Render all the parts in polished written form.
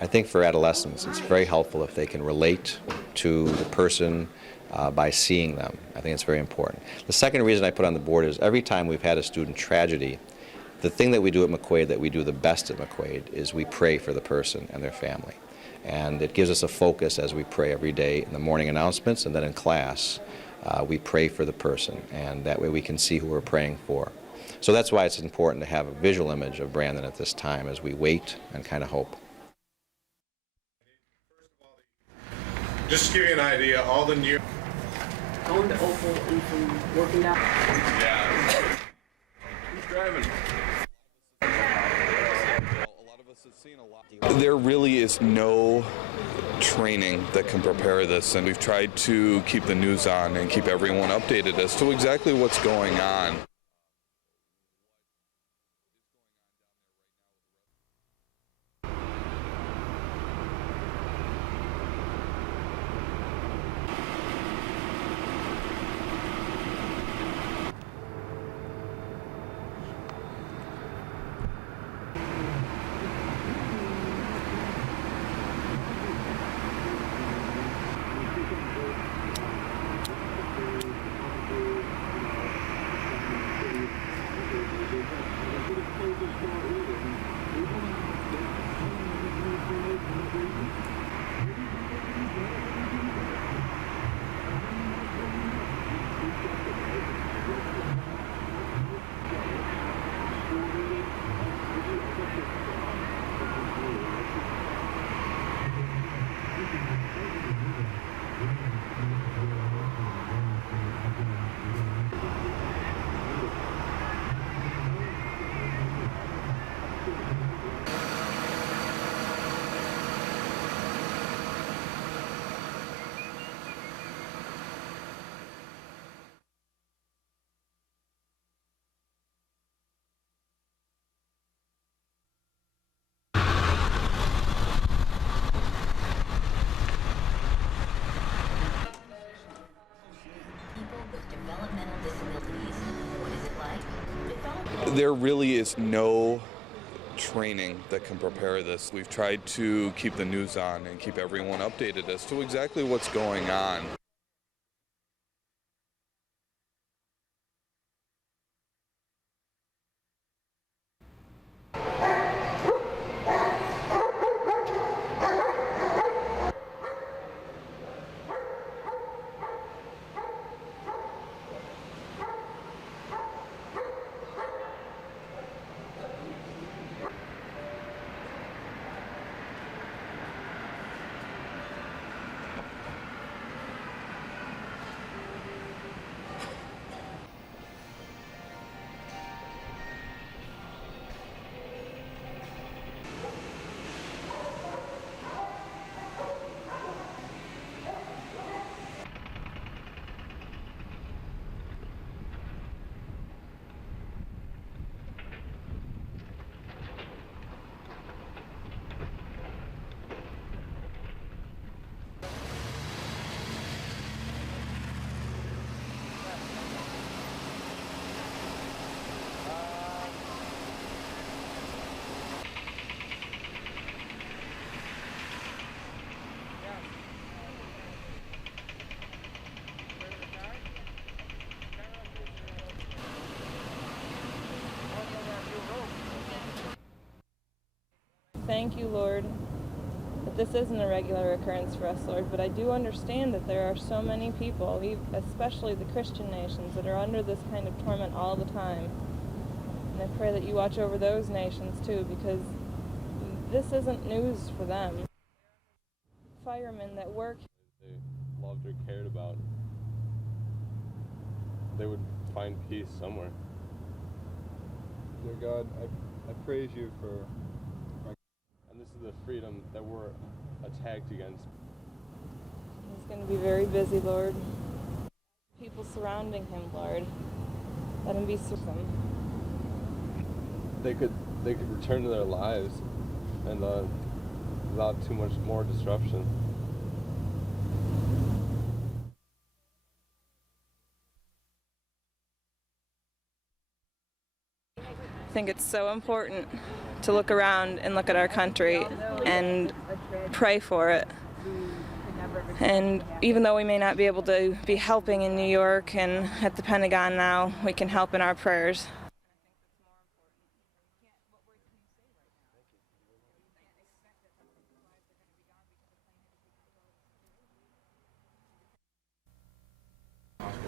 I think for adolescents, it's very helpful if they can relate to the person by seeing them. I think it's very important. The second reason I put on the board is every time we've had a student tragedy, the thing that we do at McQuaid, that we do the best at McQuaid, is we pray for the person and their family. And it gives us a focus as we pray every day in the morning announcements, and then in class we pray for the person, and that way we can see who we're praying for. So that's why it's important to have a visual image of Brandon at this time as we wait and kind of hope. Just to give you an idea, all the new... Going to Opal and from working down. Yeah. Who's driving? There really is no training that can prepare this, and we've tried to keep the news on and keep everyone updated as to exactly what's going on. There really is no training that can prepare this. We've tried to keep the news on and keep everyone updated as to exactly what's going on. Thank you, Lord, that this isn't a regular occurrence for us, Lord, but I do understand that there are so many people, especially the Christian nations, that are under this kind of torment all the time. And I pray that you watch over those nations, too, because this isn't news for them. Firemen that work... They loved or cared about, they would find peace somewhere. Dear God, I praise you for... And this is the freedom that we're attacked against. He's going to be very busy, Lord. People surrounding him, Lord. Let him be certain. They could return to their lives and without too much more disruption. I think it's so important to look around and look at our country and pray for it. And even though we may not be able to be helping in New York and at the Pentagon now, we can help in our prayers.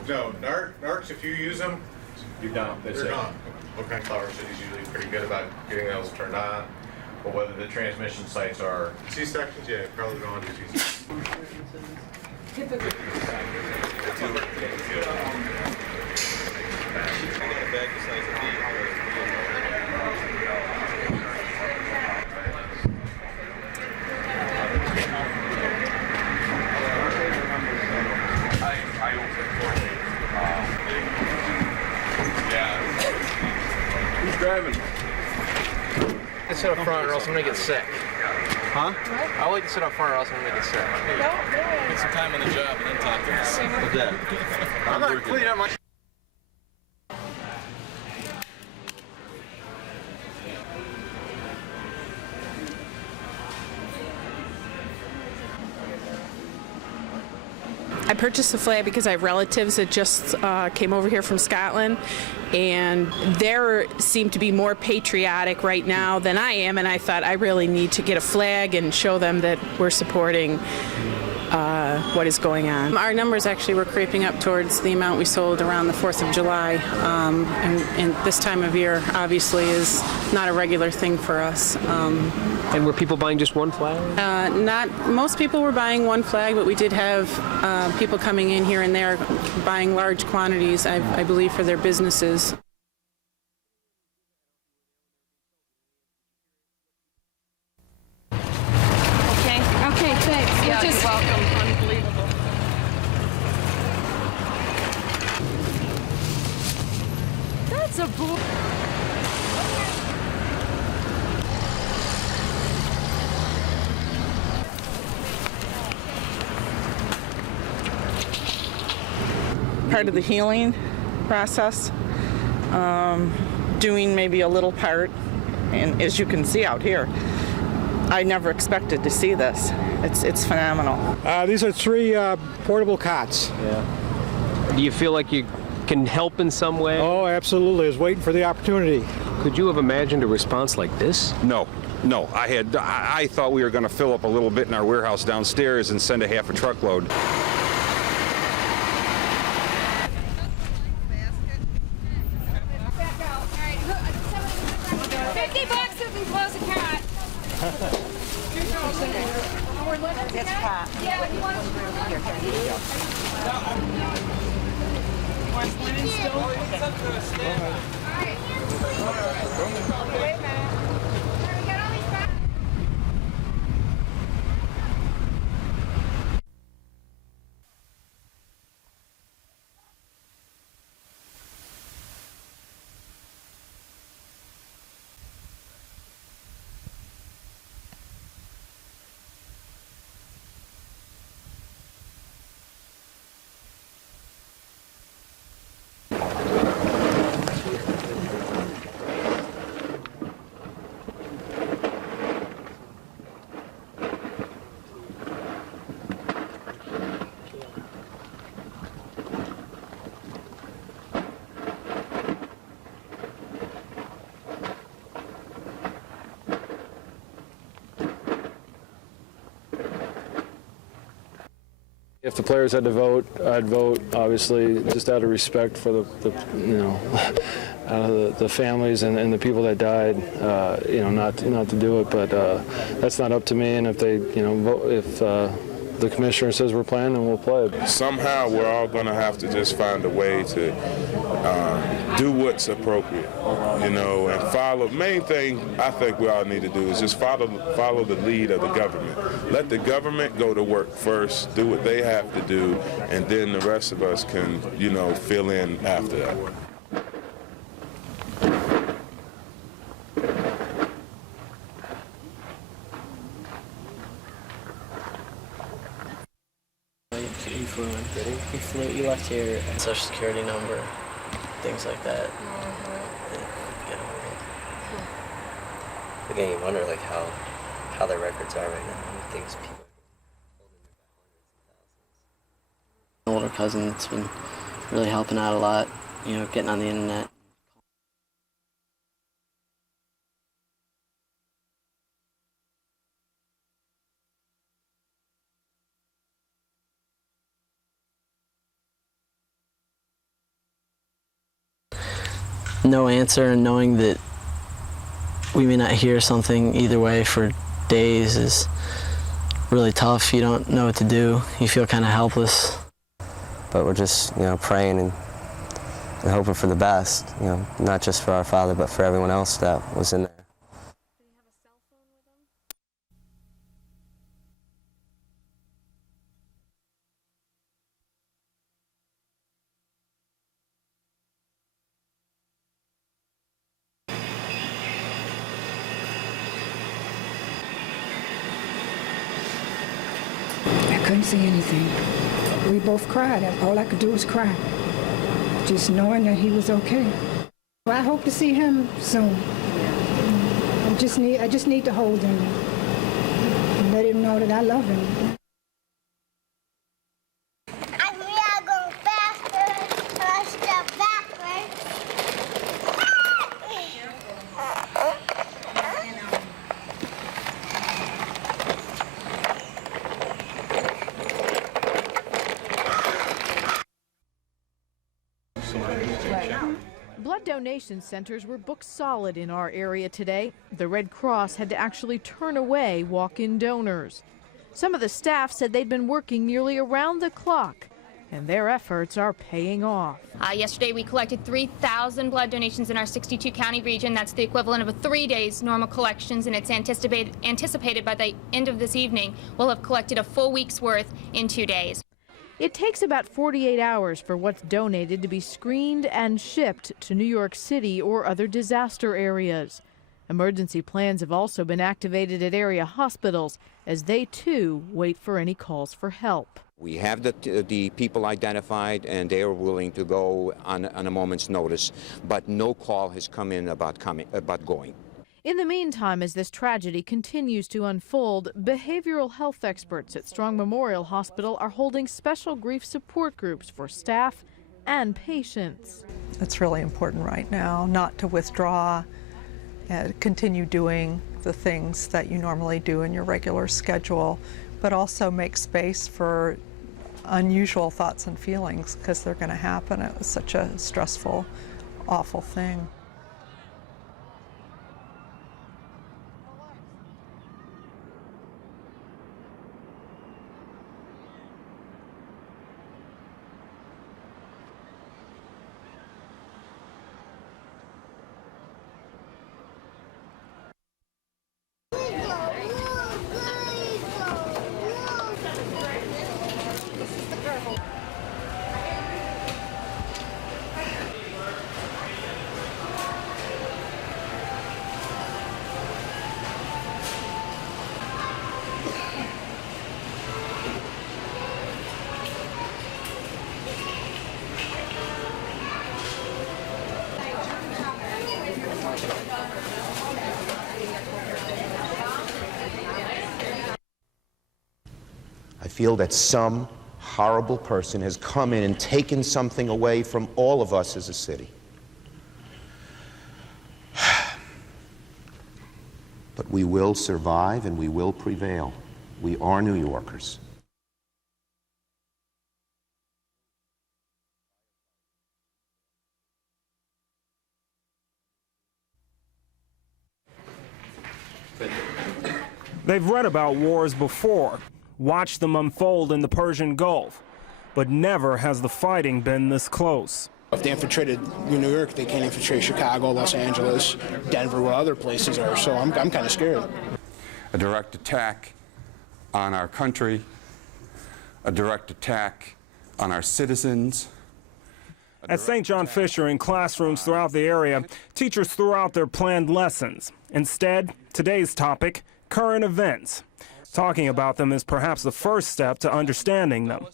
No, narcs, if you use them, you're done. They're gone. Okay. Flower City's usually pretty good about getting those turned on, but whether the transmission sites are C-sections, yeah, probably don't want to do C-sections. Who's driving? I sit up front or else I'm gonna get sick. Huh? I like to sit up front or else I'm gonna get sick. Get some time on the job and then talk to us. Okay. I'm not cleaning up my... I purchased the flag because I have relatives that just came over here from Scotland, and they seem to be more patriotic right now than I am, and I thought I really need to get a flag and show them that we're supporting what is going on. Our numbers actually were creeping up towards the amount we sold around the 4th of July, and this time of year obviously is not a regular thing for us. And were people buying just one flag? Most people were buying one flag, but we did have people coming in here and there buying large quantities, I believe, for their businesses. Okay, thanks. Yeah, you're welcome. Unbelievable. That's a bull. Part of the healing process, doing maybe a little part, and as you can see out here, I never expected to see this. It's phenomenal. These are 3 portable cots. Yeah. Do you feel like you can help in some way? Oh, absolutely. I was waiting for the opportunity. Could you have imagined a response like this? No. I thought we were going to fill up a little bit in our warehouse downstairs and send a half a truckload. If the players had to vote, I'd vote, obviously, just out of respect for the families and the people that died, not to do it. But that's not up to me. And if they, vote, if the commissioner says we're playing, then we'll play. Somehow we're all going to have to just find a way to do what's appropriate, and follow. Main thing I think we all need to do is just follow the lead of the government. Let the government go to work first, do what they have to do, and then the rest of us can, fill in after that. You left your social security number, things like that. Again, you wonder how how their records are right now and things people are holding. Older cousin that's been really helping out a lot, you know, getting on the internet. No answer, and knowing that we may not hear something either way for days is really tough. You don't know what to do. You feel kind of helpless. But we're just, you know, praying and hoping for the best, you know, not just for our father, but for everyone else that was in there. I couldn't see anything. We both cried. All I could do was cry, just knowing that he was okay. Well, I hope to see him soon. I just need to hold him and let him know that I love him. Blood donation centers were booked solid in our area today. The Red Cross had to actually turn away walk-in donors. Some of the staff said they'd been working nearly around the clock, and their efforts are paying off. Yesterday we collected 3,000 blood donations in our 62-county region. That's the equivalent of a 3 days normal collections, and it's anticipated by the end of this evening we'll have collected a full week's worth in 2 days. It takes about 48 hours for what's donated to be screened and shipped to New York City or other disaster areas. Emergency plans have also been activated at area hospitals as they too wait for any calls for help. We have the people identified, and they are willing to go on a moment's notice, but no call has come in about going. In the meantime, as this tragedy continues to unfold, behavioral health experts at Strong Memorial Hospital are holding special grief support groups for staff and patients. It's really important right now not to withdraw and continue doing the things that you normally do in your regular schedule, but also make space for unusual thoughts and feelings because they're going to happen. It was such a stressful, awful thing. I feel that some horrible person has come in and taken something away from all of us as a city. But we will survive and we will prevail. We are New Yorkers. They've read about wars before, watched them unfold in the Persian Gulf, but never has the fighting been this close. If they infiltrated New York, they can't infiltrate Chicago, Los Angeles, Denver, where other places are, so I'm kind of scared. A direct attack on our country, a direct attack on our citizens. At St. John Fisher, in classrooms throughout the area, teachers threw out their planned lessons. Instead, today's topic, current events. Talking about them is perhaps the first step to understanding them.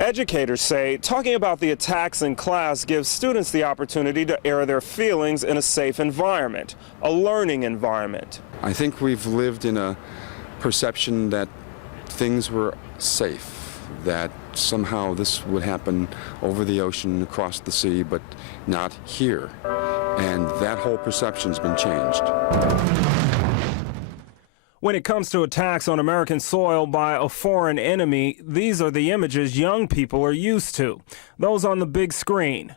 Educators say talking about the attacks in class gives students the opportunity to air their feelings in a safe environment, a learning environment. I think we've lived in a perception that things were safe, that somehow this would happen over the ocean, across the sea, but not here. And that whole perception's been changed. When it comes to attacks on American soil by a foreign enemy, these are the images young people are used to, those on the big screen.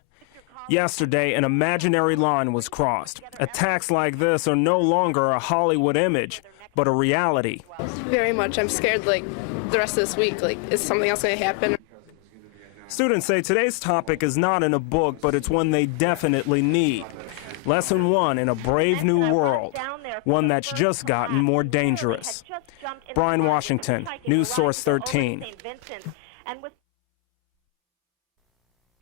Yesterday, an imaginary line was crossed. Attacks like this are no longer a Hollywood image, but a reality. Very much. I'm scared, like, the rest of this week. Like, is something else going to happen? Students say today's topic is not in a book, but it's one they definitely need. Lesson 1 in a brave new world, one that's just gotten more dangerous. Brian Washington, News Source 13.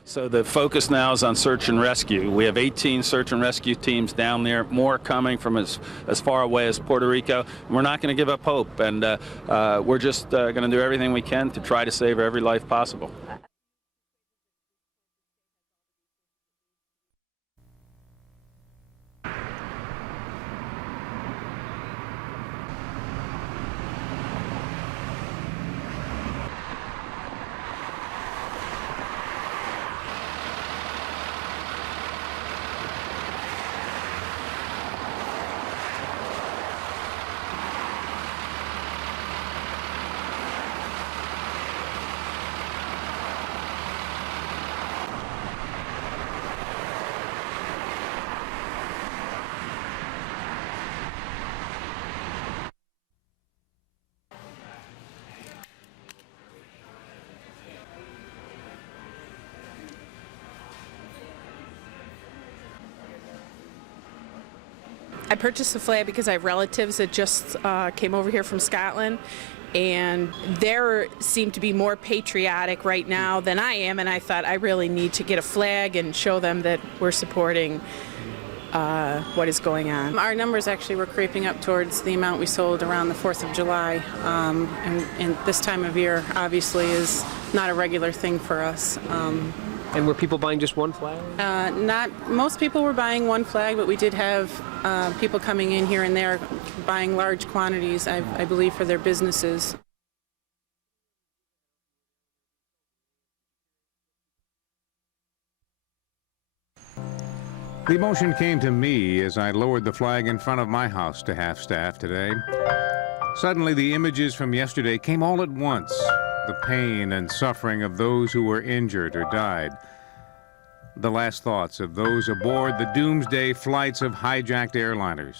So the focus now is on search and rescue. We have 18 search and rescue teams down there, more coming from as far away as Puerto Rico. We're not going to give up hope, and we're just going to do everything we can to try to save every life possible. I purchased the flag because I have relatives that just came over here from Scotland, and they seem to be more patriotic right now than I am, and I thought I really need to get a flag and show them that we're supporting what is going on. Our numbers actually were creeping up towards the amount we sold around the 4th of July, and this time of year obviously is not a regular thing for us. And were people buying just one flag? Most people were buying one flag, but we did have people coming in here and there buying large quantities, I believe, for their businesses. The emotion came to me as I lowered the flag in front of my house to half-staff today. Suddenly, the images from yesterday came all at once. The pain and suffering of those who were injured or died. The last thoughts of those aboard the doomsday flights of hijacked airliners.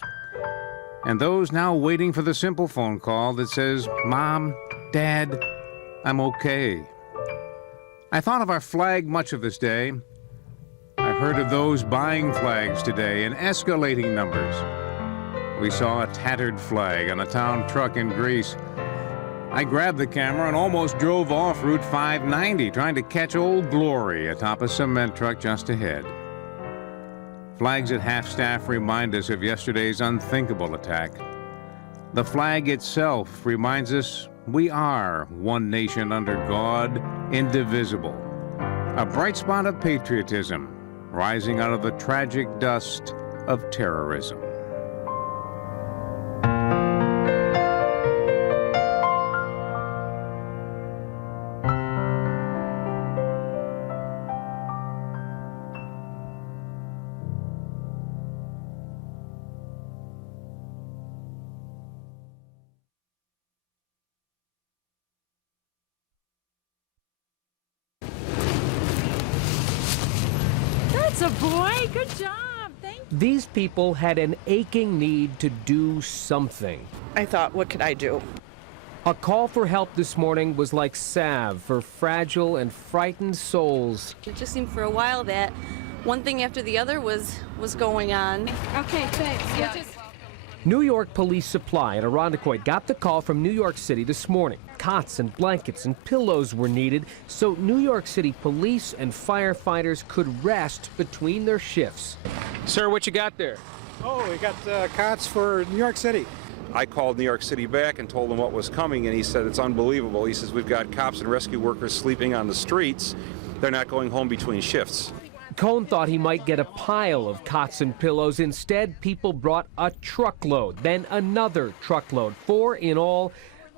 And those now waiting for the simple phone call that says, "Mom, Dad, I'm okay." I thought of our flag much of this day. I've heard of those buying flags today in escalating numbers. We saw a tattered flag on a town truck in Greece. I grabbed the camera and almost drove off Route 590, trying to catch Old Glory atop a cement truck just ahead. Flags at half-staff remind us of yesterday's unthinkable attack. The flag itself reminds us we are one nation under God, indivisible. A bright spot of patriotism rising out of the tragic dust of terrorism. That's a boy. Good job. Thank you. These people had an aching need to do something. I thought, what could I do? A call for help this morning was like salve for fragile and frightened souls. It just seemed for a while that one thing after the other was going on. Okay, thanks. Yeah. New York Police Supply at Irondequoit got the call from New York City this morning. Cots and blankets and pillows were needed so New York City police and firefighters could rest between their shifts. Sir, what you got there? Oh, we got cots for New York City. I called New York City back and told him what was coming, and he said it's unbelievable. He says we've got cops and rescue workers sleeping on the streets. They're not going home between shifts. Cohn thought he might get a pile of cots and pillows. Instead, people brought a truckload, then another truckload, 4 in all.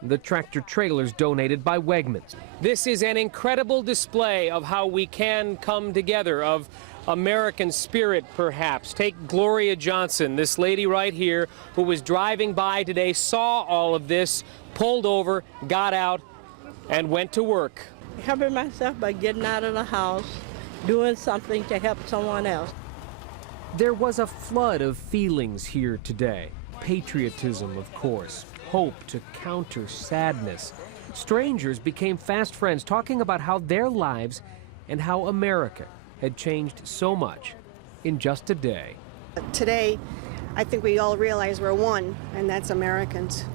The tractor trailers donated by Wegmans. This is an incredible display of how we can come together, of American spirit, perhaps. Take Gloria Johnson, this lady right here, who was driving by today, saw all of this, pulled over, got out, and went to work. Helping myself by getting out of the house, doing something to help someone else. There was a flood of feelings here today. Patriotism, of course. Hope to counter sadness. Strangers became fast friends, talking about how their lives and how America had changed so much in just a day. Today, I think we all realize we're one, and that's Americans.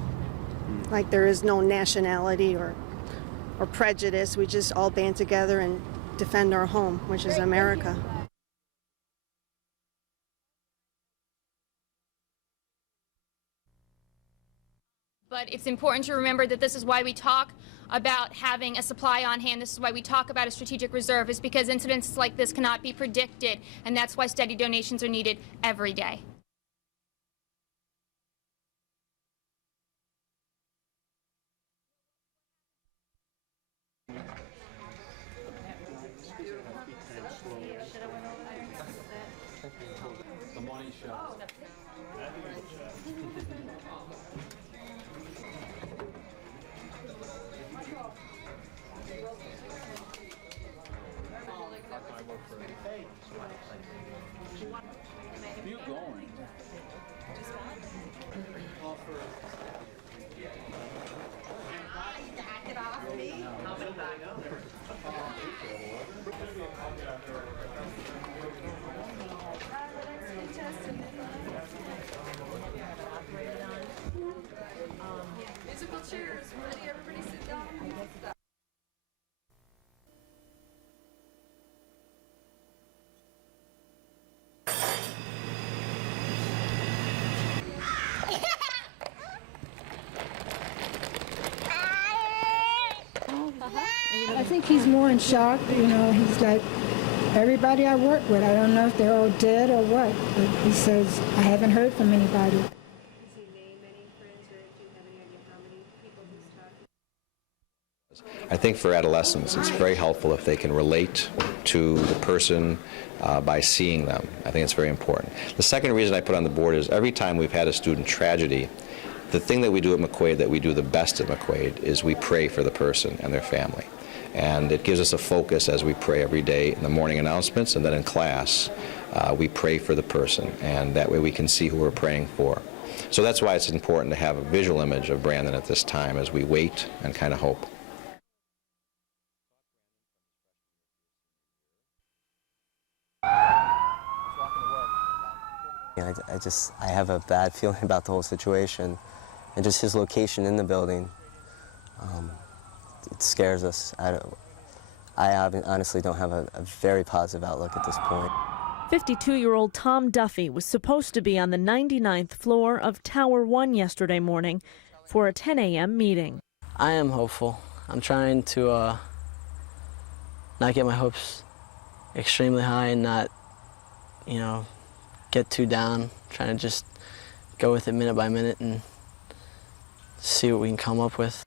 Like there is no nationality or prejudice. We just all band together and defend our home, which is America. But it's important to remember that this is why we talk about having a supply on hand. This is why we talk about a strategic reserve, is because incidents like this cannot be predicted, and that's why steady donations are needed every day. Musical chairs, ready? Everybody sit down. I think he's more in shock. You know, he's like, everybody I work with, I don't know if they're all dead or what. But he says, I haven't heard from anybody. I think for adolescents, it's very helpful if they can relate to the person by seeing them. I think it's very important. The second reason I put on the board is every time we've had a student tragedy, the thing that we do at McQuaid, that we do the best at McQuaid, is we pray for the person and their family. And it gives us a focus as we pray every day in the morning announcements, and then in class, we pray for the person, and that way we can see who we're praying for. So that's why it's important to have a visual image of Brandon at this time as we wait and kind of hope. I have a bad feeling about the whole situation, and just his location in the building. It scares us. I honestly don't have a very positive outlook at this point. 52-year-old Tom Duffy was supposed to be on the 99th floor of Tower 1 yesterday morning for a 10 a.m. meeting. I am hopeful. I'm trying to not get my hopes extremely high and not, get too down. Trying to just go with it minute by minute and see what we can come up with.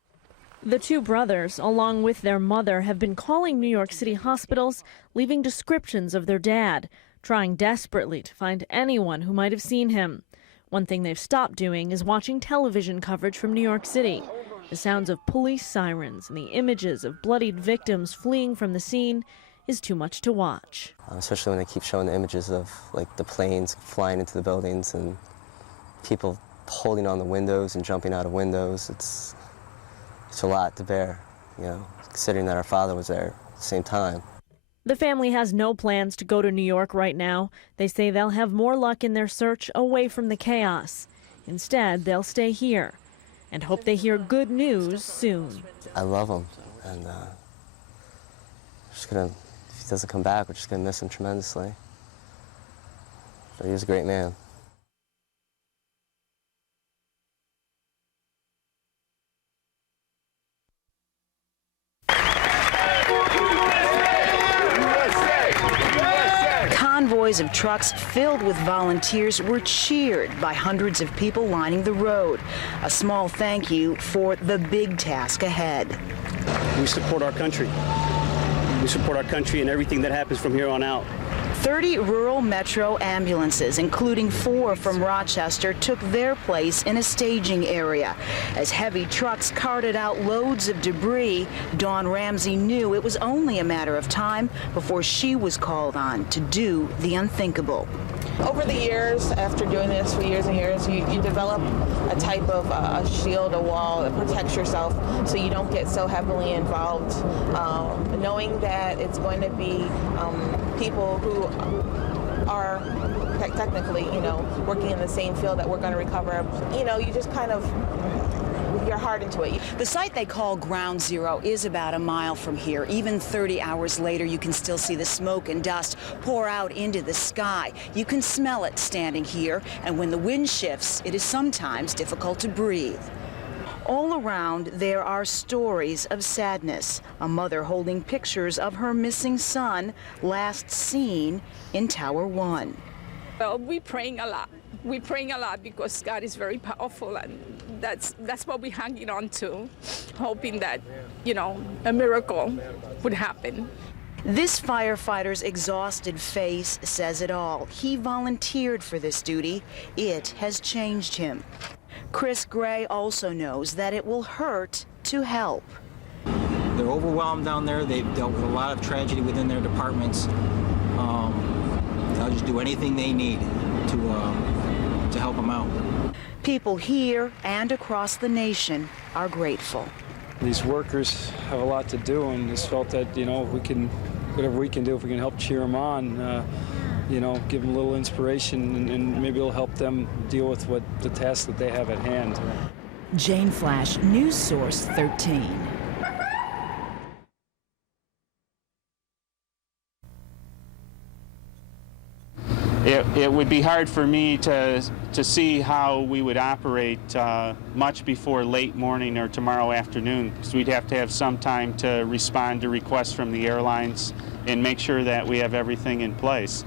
The two brothers, along with their mother, have been calling New York City hospitals, leaving descriptions of their dad, trying desperately to find anyone who might have seen him. One thing they've stopped doing is watching television coverage from New York City. The sounds of police sirens and the images of bloodied victims fleeing from the scene is too much to watch. Especially when they keep showing the images of the planes flying into the buildings and people holding on the windows and jumping out of windows. It's a lot to bear, considering that our father was there at the same time. The family has no plans to go to New York right now. They say they'll have more luck in their search away from the chaos. Instead, they'll stay here and hope they hear good news soon. I love him, and if he doesn't come back, we're just gonna miss him tremendously. But he was a great man. convoys of trucks filled with volunteers were cheered by hundreds of people lining the road. A small thank you for the big task ahead. We support our country. We support our country and everything that happens from here on out. 30 rural metro ambulances, including 4 from Rochester, took their place in a staging area. As heavy trucks carted out loads of debris, Dawn Ramsey knew it was only a matter of time before she was called on to do the unthinkable. Over the years, after doing this for years and years, you develop a type of a shield, a wall that protects yourself so you don't get so heavily involved. Knowing that it's going to be people who are technically, working in the same field that we're going to recover, you just kind of, you're hard into it. The site they call Ground Zero is about a mile from here. Even 30 hours later, you can still see the smoke and dust pour out into the sky. You can smell it standing here, and when the wind shifts, it is sometimes difficult to breathe. All around, there are stories of sadness. A mother holding pictures of her missing son, last seen in Tower 1. Well, we're praying a lot. We're praying a lot because God is very powerful, and that's what we're hanging on to, hoping that, a miracle would happen. This firefighter's exhausted face says it all. He volunteered for this duty. It has changed him. Chris Gray also knows that it will hurt to help. They're overwhelmed down there. They've dealt with a lot of tragedy within their departments. They'll just do anything they need to help them out. People here and across the nation are grateful. These workers have a lot to do, and just felt that, if we can, whatever we can do, if we can help cheer them on, give them a little inspiration, and maybe it'll help them deal with what the task that they have at hand. Jane Flasch, News Source 13. It would be hard for me to see how we would operate much before late morning or tomorrow afternoon, because we'd have to have some time to respond to requests from the airlines and make sure that we have everything in place.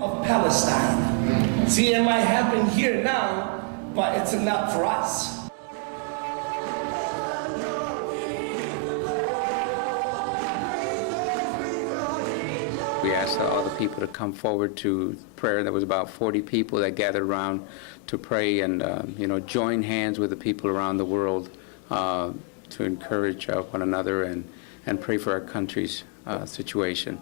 Of Palestine. See, it might happen here now, but it's enough for us. We asked all the people to come forward to prayer. There was about 40 people that gathered around to pray and, join hands with the people around the world to encourage one another and pray for our country's situation.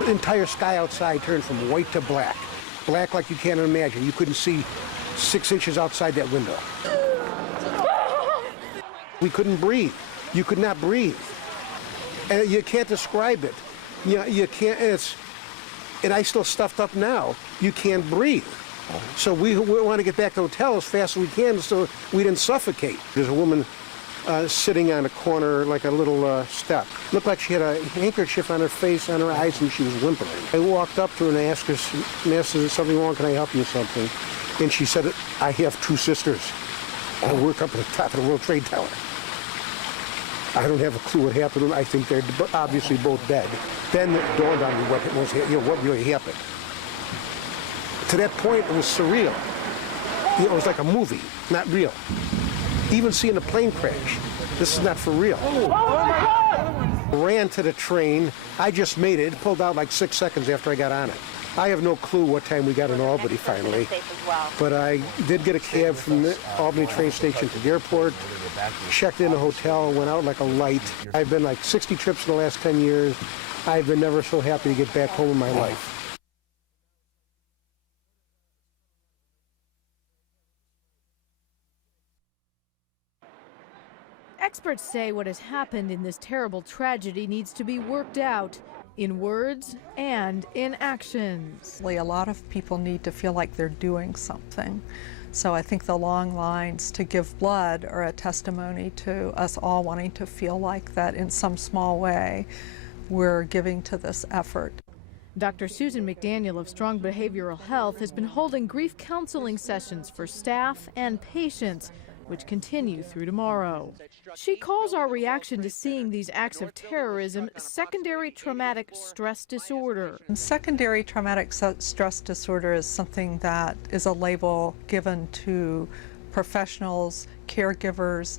The entire sky outside turned from white to black. Black like you can't imagine. You couldn't see 6 inches outside that window. We couldn't breathe. You could not breathe. And you can't describe it. You can't, and I still stuffed up now. You can't breathe. So we want to get back to the hotel as fast as we can so we didn't suffocate. There's a woman sitting on a corner like a little step. Looked like she had a handkerchief on her face, on her eyes, and she was whimpering. I walked up to her and asked her, "Miss, is something wrong? Can I help you with something?" And she said, "I have 2 sisters. I work up at the top of the World Trade Tower. I don't have a clue what happened to them. I think they're obviously both dead." Then it dawned on me what really happened. To that point, it was surreal. It was like a movie, not real. Even seeing a plane crash, this is not for real. Oh my God! Ran to the train. I just made it. It pulled out like 6 seconds after I got on it. I have no clue what time we got in Albany finally, but I did get a cab from the Albany train station to the airport, checked in a hotel, went out like a light. I've been like 60 trips in the last 10 years. I've been never so happy to get back home in my life. Experts say what has happened in this terrible tragedy needs to be worked out in words and in actions. A lot of people need to feel like they're doing something. So I think the long lines to give blood are a testimony to us all wanting to feel like that in some small way we're giving to this effort. Dr. Susan McDaniel of Strong Behavioral Health has been holding grief counseling sessions for staff and patients, which continue through tomorrow. She calls our reaction to seeing these acts of terrorism secondary traumatic stress disorder. Secondary traumatic stress disorder is something that is a label given to professionals, caregivers,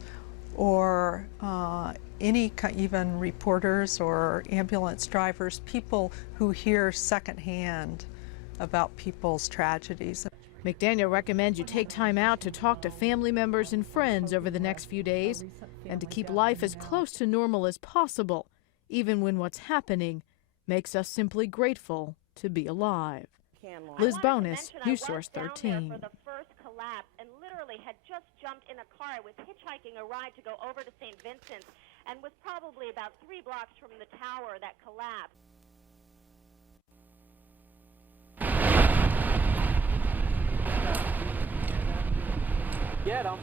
or even reporters or ambulance drivers, people who hear secondhand about people's tragedies. McDaniel recommends you take time out to talk to family members and friends over the next few days and to keep life as close to normal as possible, even when what's happening makes us simply grateful to be alive. Liz Bonus, News Source 13. Collapse and literally had just jumped in a car. I was hitchhiking a ride to go over to St. Vincent's and was probably about 3 blocks from the tower that collapsed. Get 'em.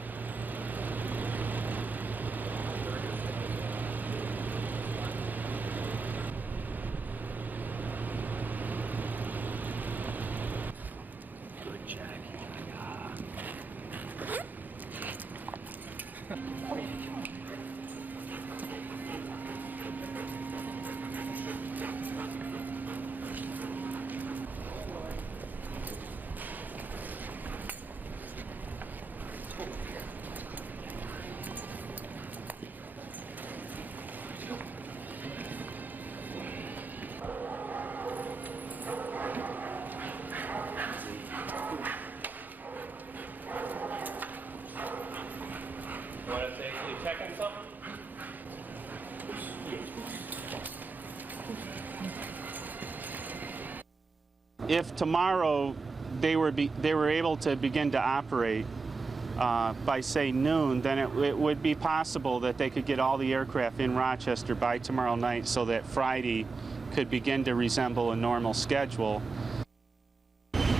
If tomorrow they were able to begin to operate by, say, noon, then it would be possible that they could get all the aircraft in Rochester by tomorrow night so that Friday could begin to resemble a normal schedule.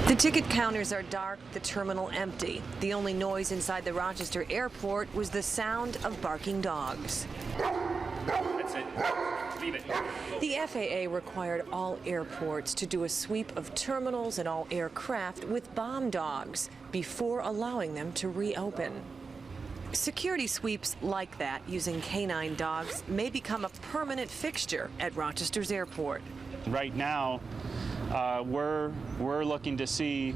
The ticket counters are dark, the terminal empty. The only noise inside the Rochester airport was the sound of barking dogs. That's it. Leave it. The FAA required all airports to do a sweep of terminals and all aircraft with bomb dogs before allowing them to reopen. Security sweeps like that using canine dogs may become a permanent fixture at Rochester's airport. Right now, we're looking to see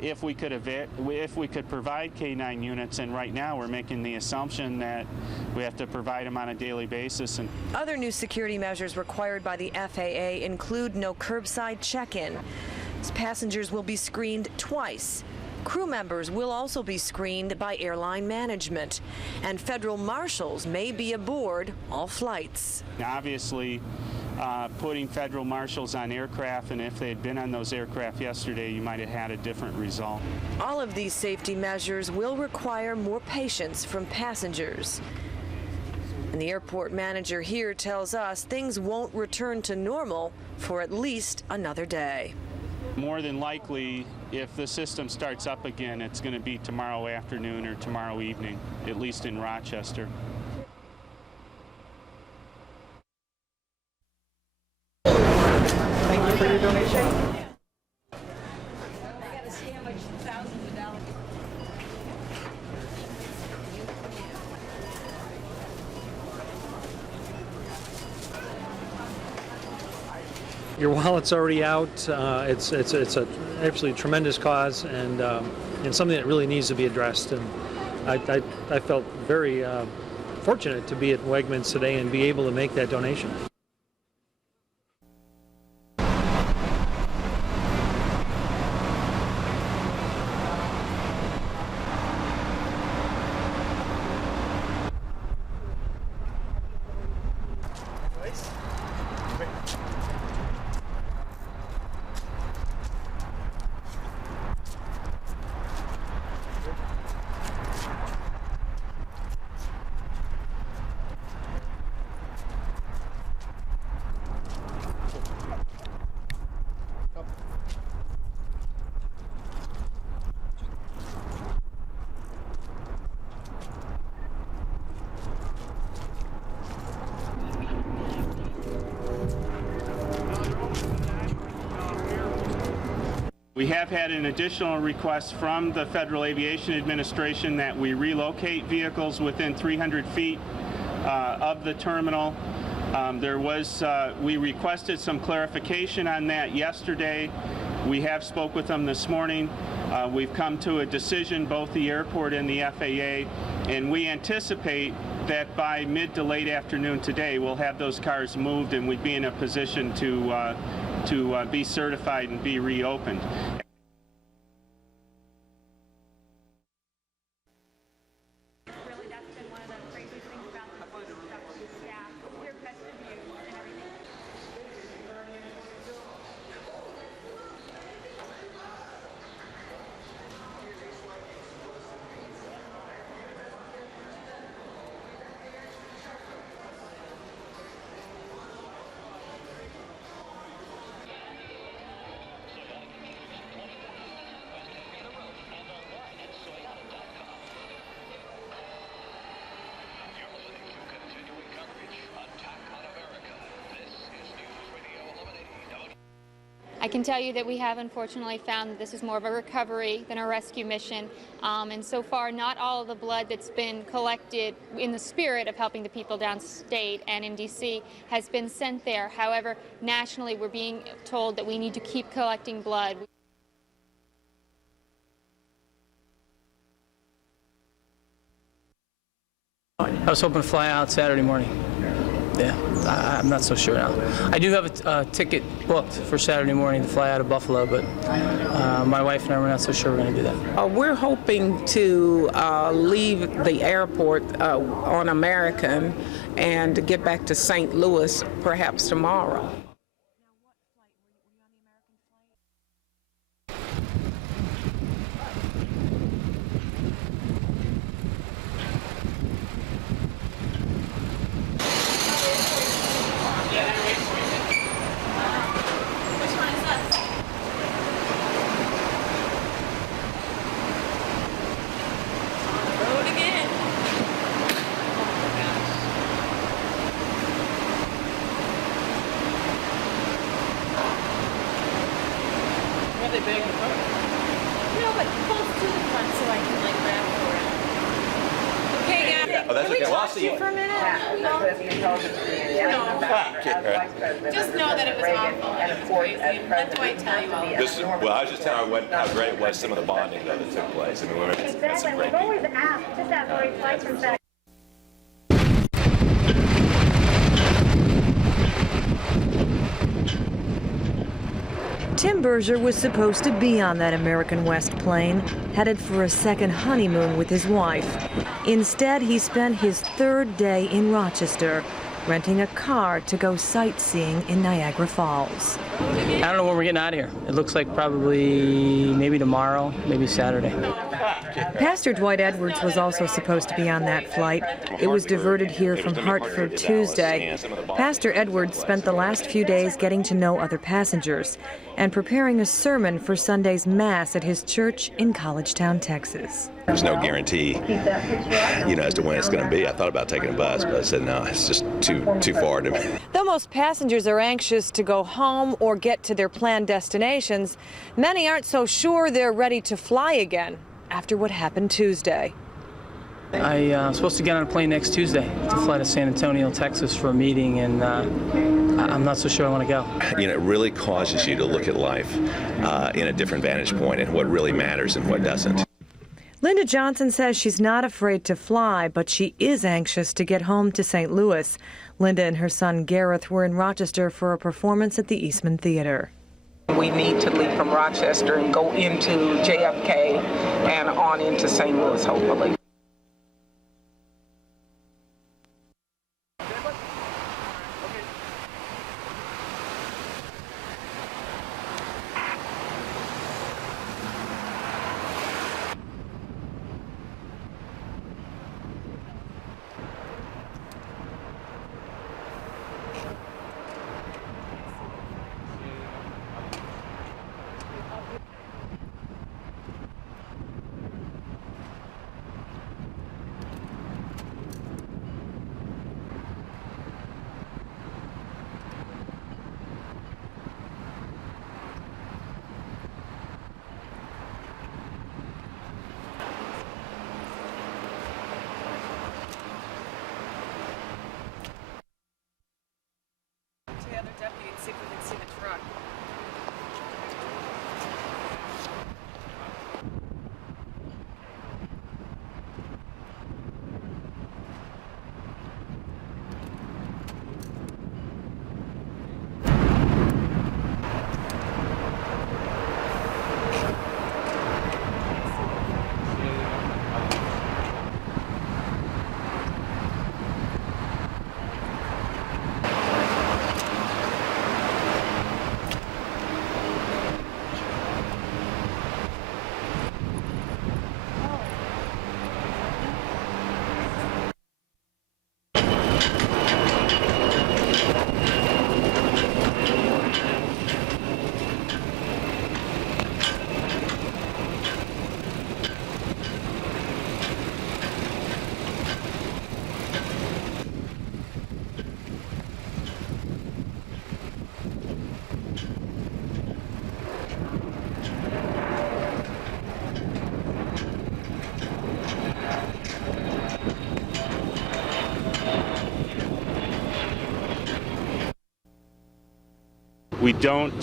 if we could provide K9 units, and right now we're making the assumption that we have to provide them on a daily basis. And other new security measures required by the FAA include no curbside check-in. Passengers will be screened twice. Crew members will also be screened by airline management, and federal marshals may be aboard all flights. Obviously, putting federal marshals on aircraft, and if they had been on those aircraft yesterday, you might have had a different result. All of these safety measures will require more patience from passengers. And the airport manager here tells us things won't return to normal for at least another day. More than likely, if the system starts up again, it's going to be tomorrow afternoon or tomorrow evening, at least in Rochester. Thank you for your donation. Your wallet's already out. It's a absolutely tremendous cause, and something that really needs to be addressed. And I felt very fortunate to be at Wegmans today and be able to make that donation. We have had an additional request from the Federal Aviation Administration that we relocate vehicles within 300 feet of the terminal. We requested some clarification on that yesterday. We have spoke with them this morning. We've come to a decision, both the airport and the FAA, and we anticipate that by mid to late afternoon today, we'll have those cars moved and we'd be in a position to be certified and be reopened. I can tell you that we have unfortunately found that this is more of a recovery than a rescue mission, and so far not all of the blood that's been collected in the spirit of helping the people downstate and in D.C. has been sent there. However, nationally we're being told that we need to keep collecting blood. I was hoping to fly out Saturday morning. Yeah, I'm not so sure now. I do have a ticket booked for Saturday morning to fly out of Buffalo, but my wife and I were not so sure we're going to do that. We're hoping to leave the airport on American and get back to St. Louis perhaps tomorrow. No, but close to the front so I can like grab for it. Okay, yeah. Oh, that's can we okay. Well, I'll talk see to you. you for a minute? No. Just know that it was awful. It was crazy. Let Dwight tell you all. This is, well, I was just telling her how great it was, some of the bonding though that took place. I mean, we were met some great people. We've always asked, just after we flight from back. Tim Berger was supposed to be on that American West plane, headed for a second honeymoon with his wife. Instead, he spent his third day in Rochester, renting a car to go sightseeing in Niagara Falls. I don't know when we're getting out of here. It looks like probably maybe tomorrow, maybe Saturday. Pastor Dwight Edwards was also supposed to be on that flight. It was diverted here from Hartford Tuesday. Pastor Edwards spent the last few days getting to know other passengers and preparing a sermon for Sunday's Mass at his church in Collegetown, Texas. There's no guarantee, as to when it's going to be. I thought about taking a bus, but I said, no, it's just too far to me. Though most passengers are anxious to go home or get to their planned destinations, many aren't so sure they're ready to fly again after what happened Tuesday. I'm supposed to get on a plane next Tuesday to fly to San Antonio, Texas for a meeting, and I'm not so sure I want to go. It really causes you to look at life in a different vantage point and what really matters and what doesn't. Linda Johnson says she's not afraid to fly, but she is anxious to get home to St. Louis. Linda and her son Gareth were in Rochester for a performance at the Eastman Theater. We need to leave from Rochester and go into JFK and on into St. Louis, hopefully. We don't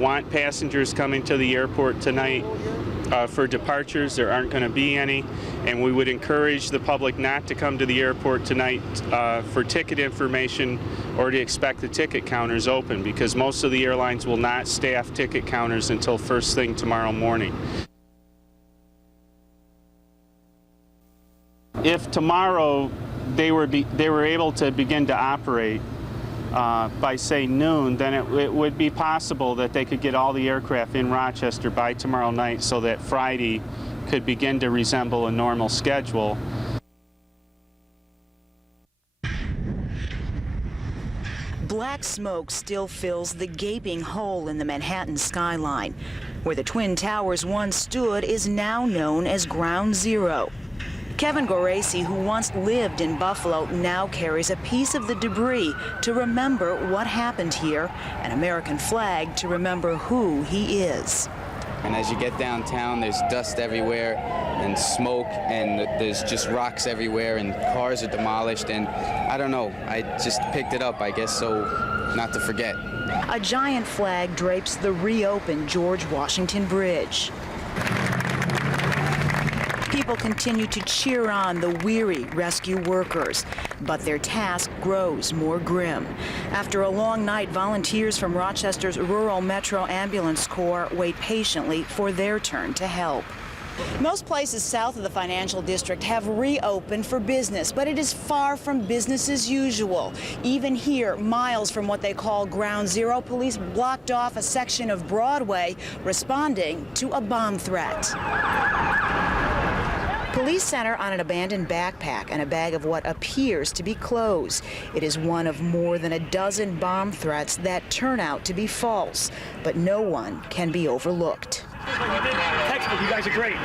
want passengers coming to the airport tonight for departures. There aren't going to be any, and we would encourage the public not to come to the airport tonight for ticket information or to expect the ticket counters open, because most of the airlines will not staff ticket counters until first thing tomorrow morning. If tomorrow they were able to begin to operate by, say, noon, then it would be possible that they could get all the aircraft in Rochester by tomorrow night so that Friday could begin to resemble a normal schedule. Black smoke still fills the gaping hole in the Manhattan skyline. Where the Twin Towers once stood is now known as Ground Zero. Kevin Goraci, who once lived in Buffalo, now carries a piece of the debris to remember what happened here, an American flag to remember who he is. And as you get downtown, there's dust everywhere and smoke, and there's just rocks everywhere, and cars are demolished, and I don't know, I just picked it up, I guess, so not to forget. A giant flag drapes the reopened George Washington Bridge. People continue to cheer on the weary rescue workers, but their task grows more grim. After a long night, volunteers from Rochester's Rural Metro Ambulance Corps wait patiently for their turn to help. Most places south of the financial district have reopened for business, but it is far from business as usual. Even here, miles from what they call Ground Zero, police blocked off a section of Broadway, responding to a bomb threat. Police center on an abandoned backpack and a bag of what appears to be clothes. It is one of more than a dozen bomb threats that turn out to be false, but no one can be overlooked. Textbook, you guys are great.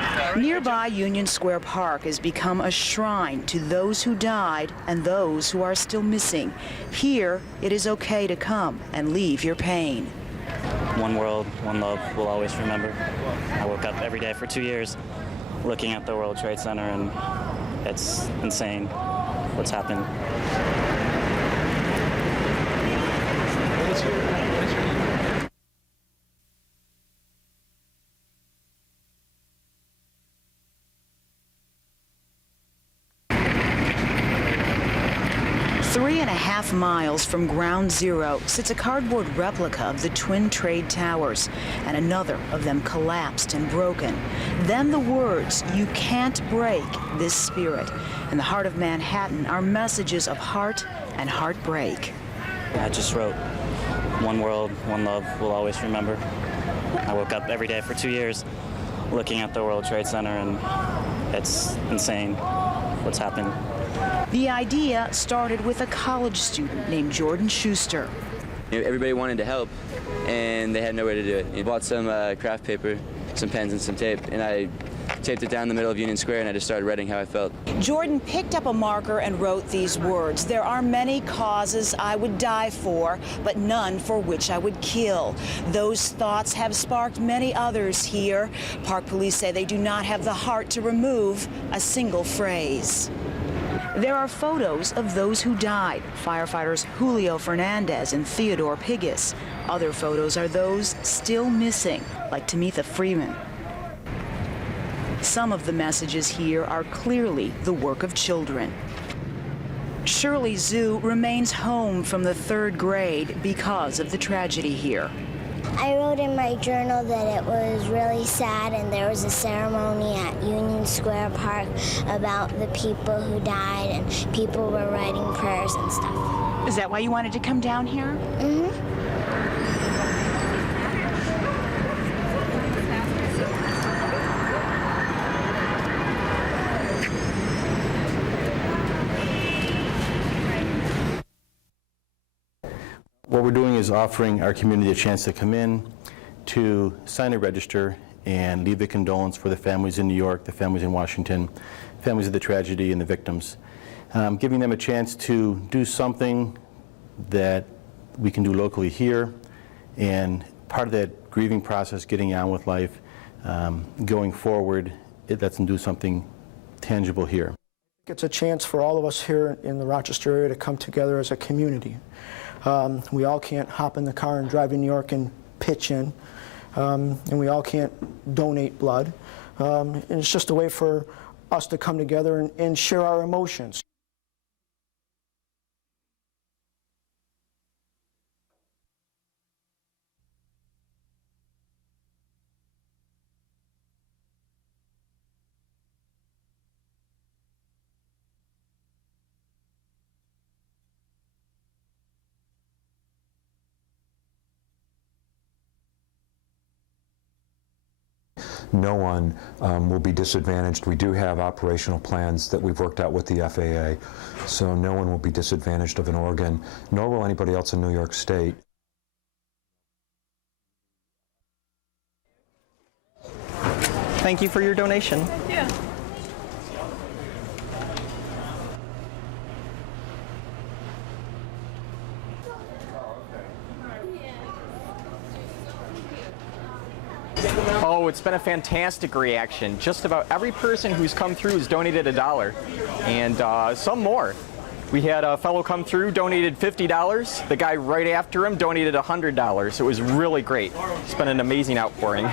Nearby Union Square Park has become a shrine to those who died and those who are still missing. Here, it is okay to come and leave your pain. One world, one love, we'll always remember. I woke up every day for 2 years looking at the World Trade Center, and it's insane what's happened. 3.5 miles from Ground Zero sits a cardboard replica of the Twin Trade Towers, and another of them collapsed and broken. Then the words, "You can't break this spirit." In the heart of Manhattan are messages of heart and heartbreak. I just wrote, "One world, one love, we'll always remember." I woke up every day for 2 years looking at the World Trade Center, and it's insane what's happened. The idea started with a college student named Jordan Schuster. Everybody wanted to help, and they had no way to do it. I bought some craft paper, some pens, and some tape, and I taped it down the middle of Union Square, and I just started writing how I felt. Jordan picked up a marker and wrote these words: "There are many causes I would die for, but none for which I would kill." Those thoughts have sparked many others here. Park police say they do not have the heart to remove a single phrase. There are photos of those who died, firefighters Julio Fernandez and Theodore Piggis. Other photos are those still missing, like Tamitha Freeman. Some of the messages here are clearly the work of children. Shirley Zhu remains home from the 3rd grade because of the tragedy here. I wrote in my journal that it was really sad, and there was a ceremony at Union Square Park about the people who died, and people were writing prayers and stuff. Is that why you wanted to come down here? Mm-hmm. What we're doing is offering our community a chance to come in, to sign a register and leave the condolence for the families in New York, the families in Washington, families of the tragedy and the victims. Giving them a chance to do something that we can do locally here, and part of that grieving process, getting on with life, going forward, it lets them do something tangible here. It's a chance for all of us here in the Rochester area to come together as a community. We all can't hop in the car and drive to New York and pitch in, and we all can't donate blood. And it's just a way for us to come together and share our emotions. No one will be disadvantaged. We do have operational plans that we've worked out with the FAA, so no one will be disadvantaged of an organ, nor will anybody else in New York State. Thank you for your donation. Yeah. Oh, it's been a fantastic reaction. Just about every person who's come through has donated $1, and some more. We had a fellow come through, donated $50. The guy right after him donated $100. It was really great. It's been an amazing outpouring.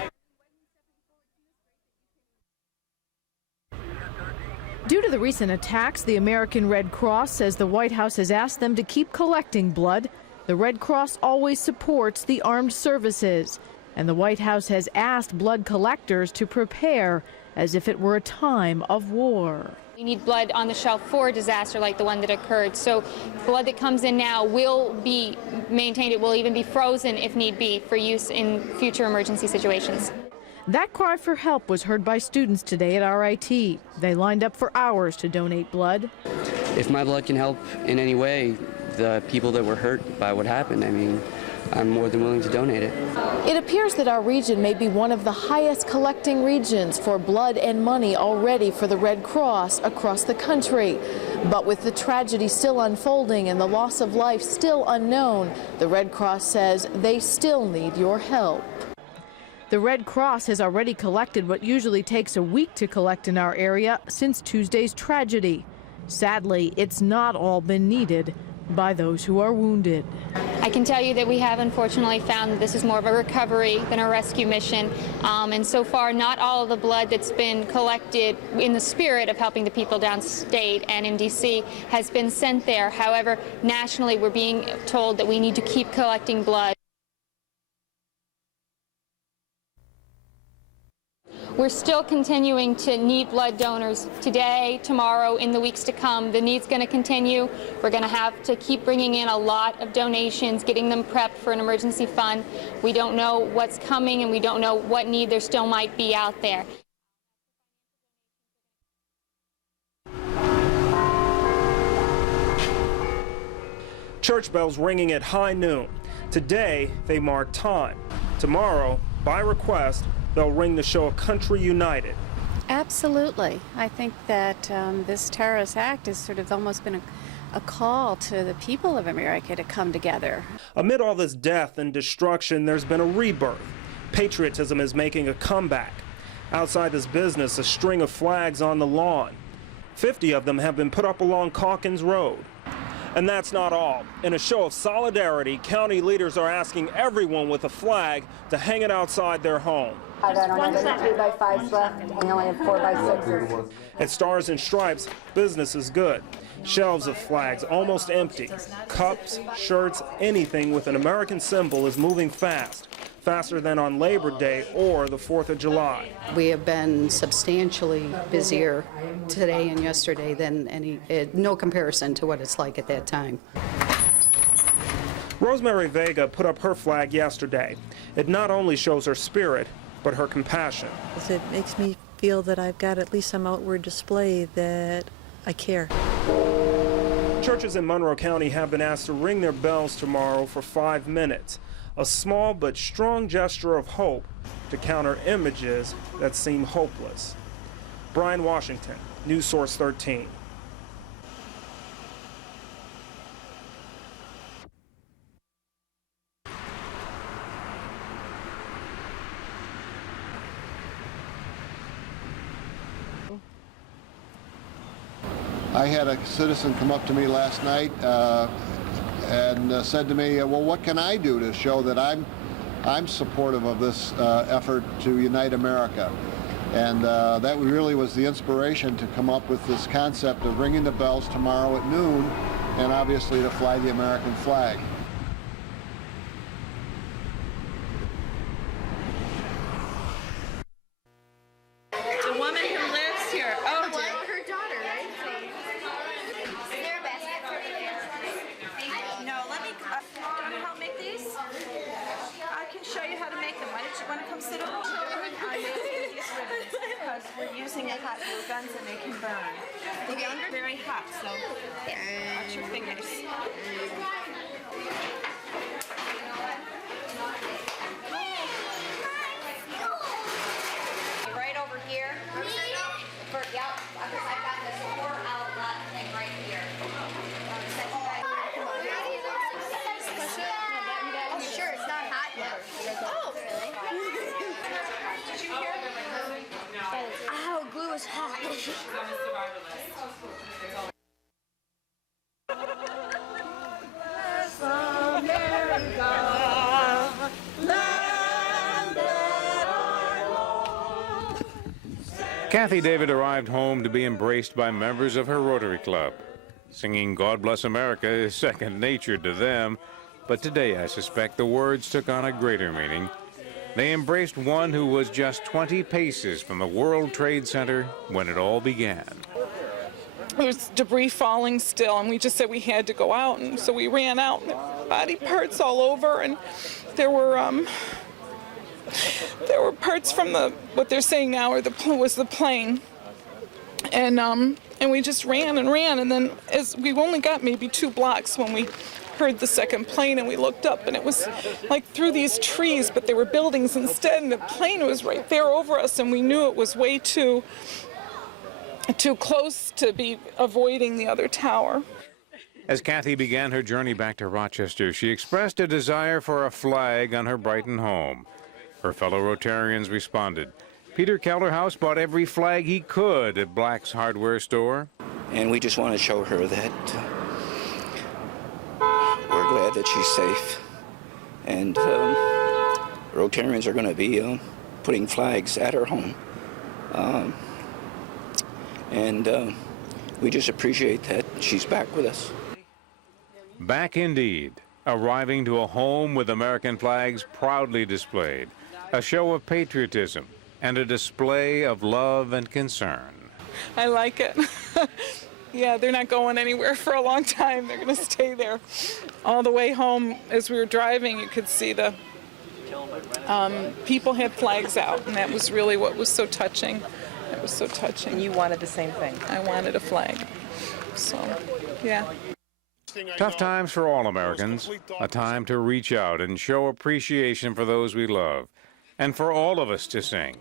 Due to the recent attacks, the American Red Cross says the White House has asked them to keep collecting blood. The Red Cross always supports the armed services, and the White House has asked blood collectors to prepare as if it were a time of war. We need blood on the shelf for a disaster like the one that occurred. So blood that comes in now will be maintained. It will even be frozen if need be for use in future emergency situations. That cry for help was heard by students today at RIT. They lined up for hours to donate blood. If my blood can help in any way the people that were hurt by what happened, I mean, I'm more than willing to donate it. It appears that our region may be one of the highest collecting regions for blood and money already for the Red Cross across the country. But with the tragedy still unfolding and the loss of life still unknown, the Red Cross says they still need your help. The Red Cross has already collected what usually takes a week to collect in our area since Tuesday's tragedy. Sadly, it's not all been needed by those who are wounded. I can tell you that we have unfortunately found that this is more of a recovery than a rescue mission, and so far not all of the blood that's been collected in the spirit of helping the people downstate and in D.C. has been sent there. However, nationally we're being told that we need to keep collecting blood. We're still continuing to need blood donors today, tomorrow, in the weeks to come. The need's going to continue. We're going to have to keep bringing in a lot of donations, getting them prepped for an emergency fund. We don't know what's coming and we don't know what need there still might be out there. Church bells ringing at high noon. Today, they mark time. Tomorrow, by request, they'll ring to show a country united. Absolutely. I think that this terrorist act has sort of almost been a call to the people of America to come together. Amid all this death and destruction, there's been a rebirth. Patriotism is making a comeback. Outside this business, a string of flags on the lawn. 50 of them have been put up along Calkins Road. And that's not all. In a show of solidarity, county leaders are asking everyone with a flag to hang it outside their home. I don't have any 2x5s left. We only have 4x6s. At Stars and Stripes, business is good. Shelves of flags almost empty. Cups, shirts, anything with an American symbol is moving fast. Faster than on Labor Day or the 4th of July. We have been substantially busier today and yesterday than no comparison to what it's like at that time. Rosemary Vega put up her flag yesterday. It not only shows her spirit, but her compassion. It makes me feel that I've got at least some outward display that I care. Churches in Monroe County have been asked to ring their bells tomorrow for 5 minutes. A small but strong gesture of hope to counter images that seem hopeless. Brian Washington, News Source 13. I had a citizen come up to me last night and said to me, well, what can I do to show that I'm supportive of this effort to unite America? And that really was the inspiration to come up with this concept of ringing the bells tomorrow at noon, and obviously to fly the American flag. The woman who lives here. Oh, her daughter, right? No, let me. Want to help make these? I can show you how to make them. Why don't you want to come sit over? I'm making these ribbons because we're using hot glue guns and they can burn. They're very hot, so watch your fingers. Right over here. Yeah, I've got this 4-outlet thing right here. Oh, sure, it's not hot yet. Oh, really? Did you hear? Ow, glue is hot. Kathy David arrived home to be embraced by members of her Rotary Club. Singing God Bless America is second nature to them, but today I suspect the words took on a greater meaning. They embraced one who was just 20 paces from the World Trade Center when it all began. There was debris falling still, and we just said we had to go out, and so we ran out, and there were body parts all over, and there were parts from what they're saying now was the plane, and we just ran, and then as we only got maybe 2 blocks when we heard the second plane, and we looked up, and it was like through these trees, but there were buildings instead, and the plane was right there over us, and we knew it was way too close to be avoiding the other tower. As Kathy began her journey back to Rochester, she expressed a desire for a flag on her Brighton home. Her fellow Rotarians responded. Peter Kellerhouse bought every flag he could at Black's hardware store. And we just want to show her that we're glad that she's safe. And Rotarians are going to be putting flags at her home. And we just appreciate that she's back with us. Back indeed, arriving to a home with American flags proudly displayed. A show of patriotism and a display of love and concern. I like it. Yeah, they're not going anywhere for a long time. They're going to stay there. All the way home, as we were driving, you could see the people had flags out, and that was really what was so touching. It was so touching. And you wanted the same thing? I wanted a flag. So, yeah. Tough times for all Americans, a time to reach out and show appreciation for those we love, and for all of us to sing,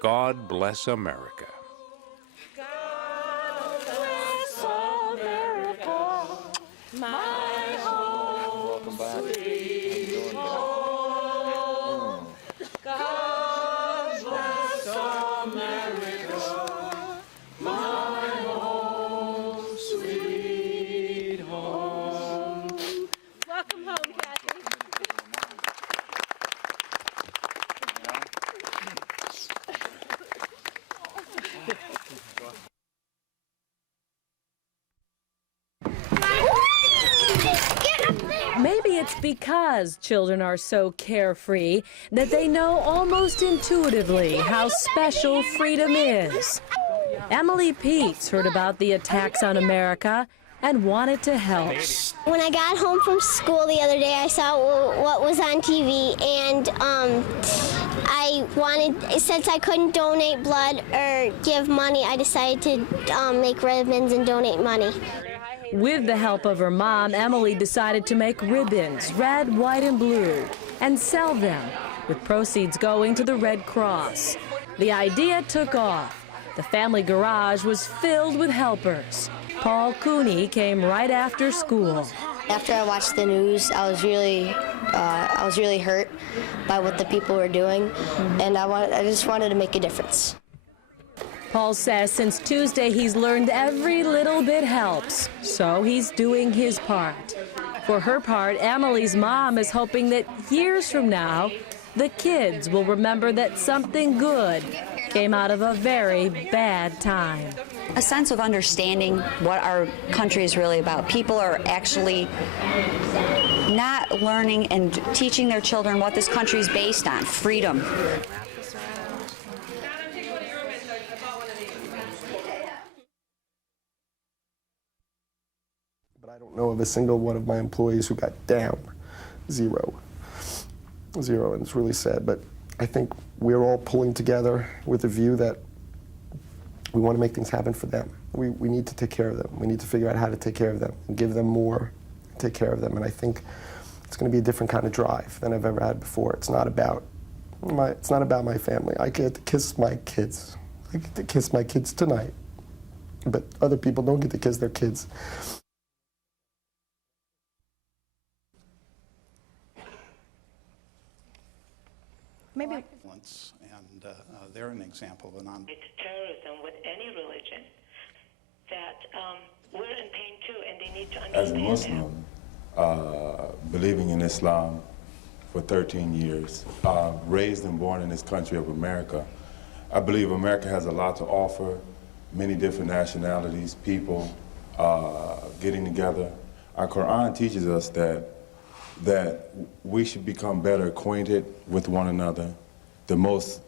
God Bless America. God bless America, my home, sweet home. God bless America, my home, sweet home. Welcome home, Kathy. Maybe it's because children are so carefree that they know almost intuitively how special freedom is. Emily Peets heard about the attacks on America and wanted to help. When I got home from school the other day, I saw what was on TV, and I wanted, since I couldn't donate blood or give money, I decided to make ribbons and donate money. With the help of her mom, Emily decided to make ribbons, red, white, and blue, and sell them, with proceeds going to the Red Cross. The idea took off. The family garage was filled with helpers. Paul Cooney came right after school. After I watched the news, I was really hurt by what the people were doing, and I just wanted to make a difference. Paul says since Tuesday he's learned every little bit helps, so he's doing his part. For her part, Emily's mom is hoping that years from now, the kids will remember that something good came out of a very bad time. A sense of understanding what our country is really about. People are actually not learning and teaching their children what this country is based on, freedom. But I don't know of a single one of my employees who got down. Zero, and it's really sad. But I think we're all pulling together with a view that we want to make things happen for them. We need to take care of them. We need to figure out how to take care of them and give them more, take care of them. And I think it's going to be a different kind of drive than I've ever had before. It's not about my family. I get to kiss my kids. I get to kiss my kids tonight. But other people don't get to kiss their kids. Maybe. And they're an example of It's terrorism with any religion that we're in pain too, and they need to understand. As a Muslim, believing in Islam for 13 years, raised and born in this country of America, I believe America has a lot to offer. Many different nationalities, people getting together. Our Quran teaches us that we should become better acquainted with one another. The most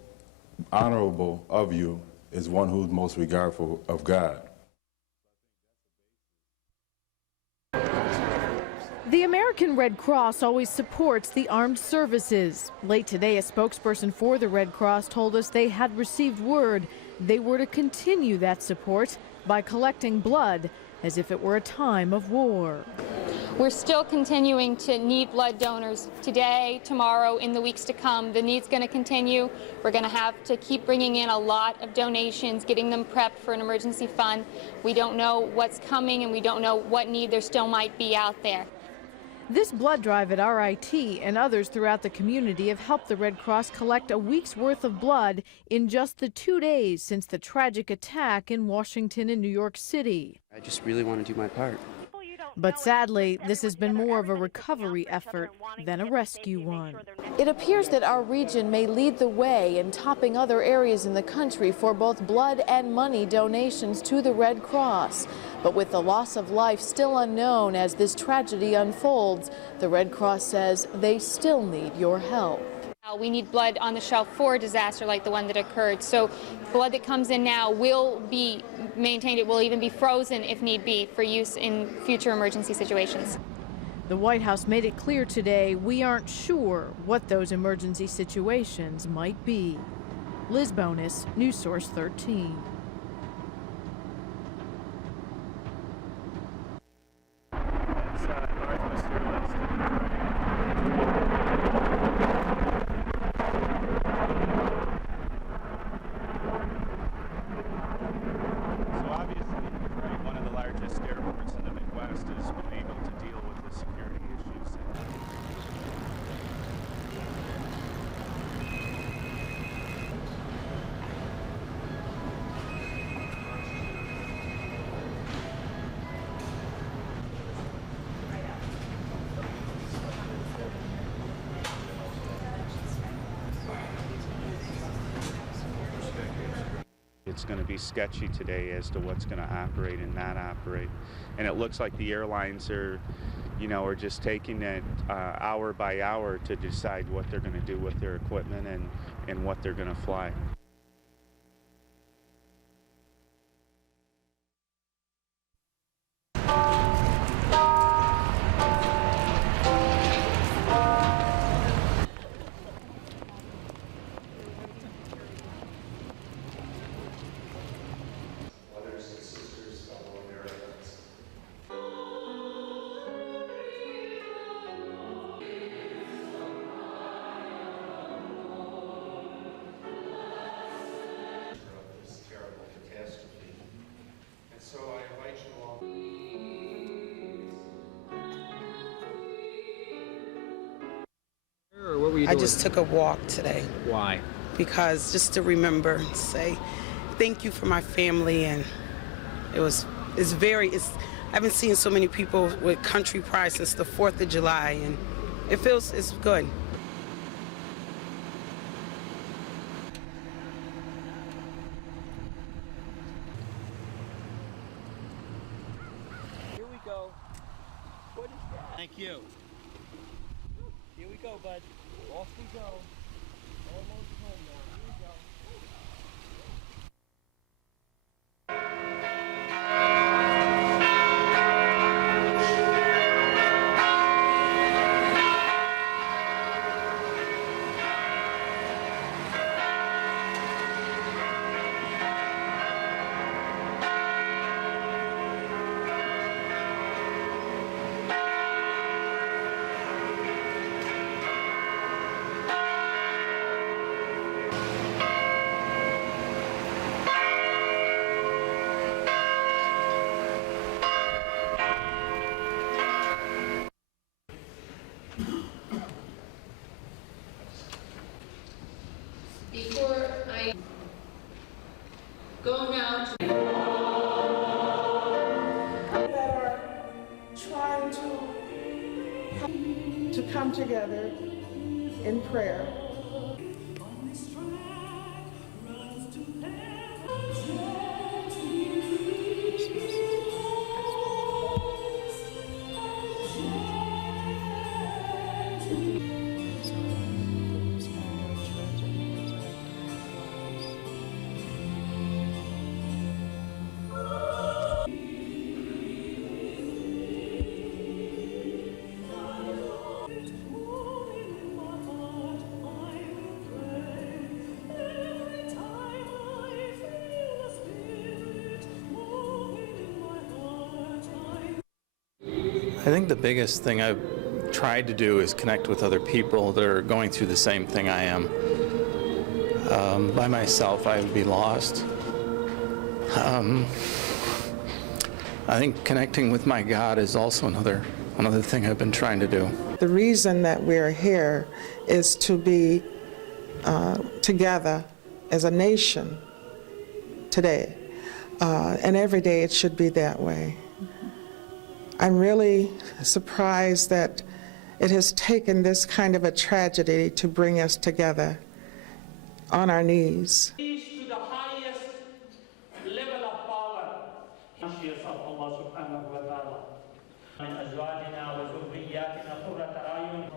honorable of you is one who's most regardful of God. The American Red Cross always supports the armed services. Late today, a spokesperson for the Red Cross told us they had received word they were to continue that support by collecting blood as if it were a time of war. We're still continuing to need blood donors today, tomorrow, in the weeks to come. The need's going to continue. We're going to have to keep bringing in a lot of donations, getting them prepped for an emergency fund. We don't know what's coming and we don't know what need there still might be out there. This blood drive at RIT and others throughout the community have helped the Red Cross collect a week's worth of blood in just the 2 days since the tragic attack in Washington and New York City. I just really want to do my part. But sadly, this has been more of a recovery effort than a rescue one. It appears that our region may lead the way in topping other areas in the country for both blood and money donations to the Red Cross. But with the loss of life still unknown as this tragedy unfolds, the Red Cross says they still need your help. We need blood on the shelf for a disaster like the one that occurred. So blood that comes in now will be maintained. It will even be frozen if need be for use in future emergency situations. The White House made it clear today we aren't sure what those emergency situations might be. Liz Bonus, News Source 13. It's going to be sketchy today as to what's going to operate and not operate. And it looks like the airlines are, are just taking it hour by hour to decide what they're going to do with their equipment and what they're going to fly. I just took a walk today. Why? Because just to remember, say thank you for my family, and it's haven't seen so many people with country pride since the 4th of July, and it's good. Here we go. What is that? Thank you. Here we go, bud. Off we go. Almost home now. Here we go. Before I go now to That are trying to come together in prayer. I think the biggest thing I've tried to do is connect with other people that are going through the same thing I am. By myself, I would be lost. I think connecting with my God is also another thing I've been trying to do. The reason that we're here is to be together as a nation today, and every day it should be that way. I'm really surprised that it has taken this kind of a tragedy to bring us together on our knees. To the highest level of power. Conscious of Allah subhanahu wa ta'ala. من أزواجنا وذرياتنا قرة أعين.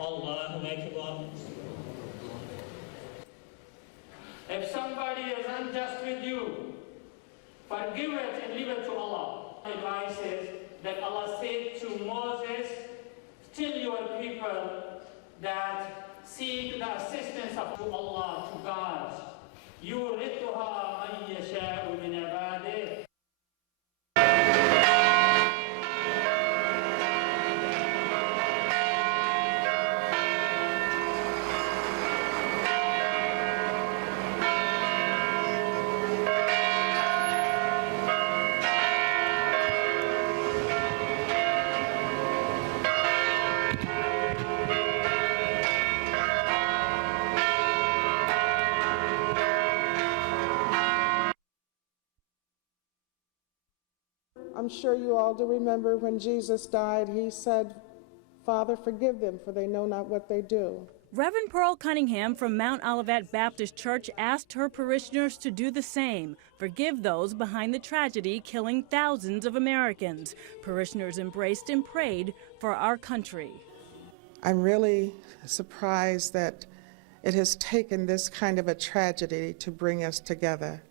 Allahu Akbar. If somebody is unjust with you, forgive it and leave it to Allah. Advice is that Allah said to Moses, tell your people that seek the assistance of Allah, to God. يورثها من يشاء من عباده. I'm sure you all do remember when Jesus died, he said, Father, forgive them, for they know not what they do. Reverend Pearl Cunningham from Mount Olivet Baptist Church asked her parishioners to do the same, forgive those behind the tragedy killing thousands of Americans. Parishioners embraced and prayed for our country. I'm really surprised that it has taken this kind of a tragedy to bring us together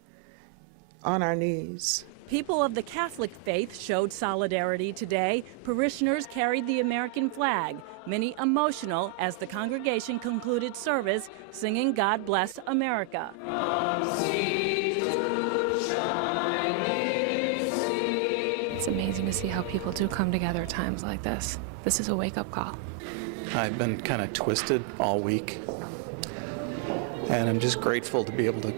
on our knees. People of the Catholic faith showed solidarity today. Parishioners carried the American flag, many emotional as the congregation concluded service singing God Bless America. It's amazing to see how people do come together at times like this. This is a wake-up call. I've been kind of twisted all week, and I'm just grateful to be able to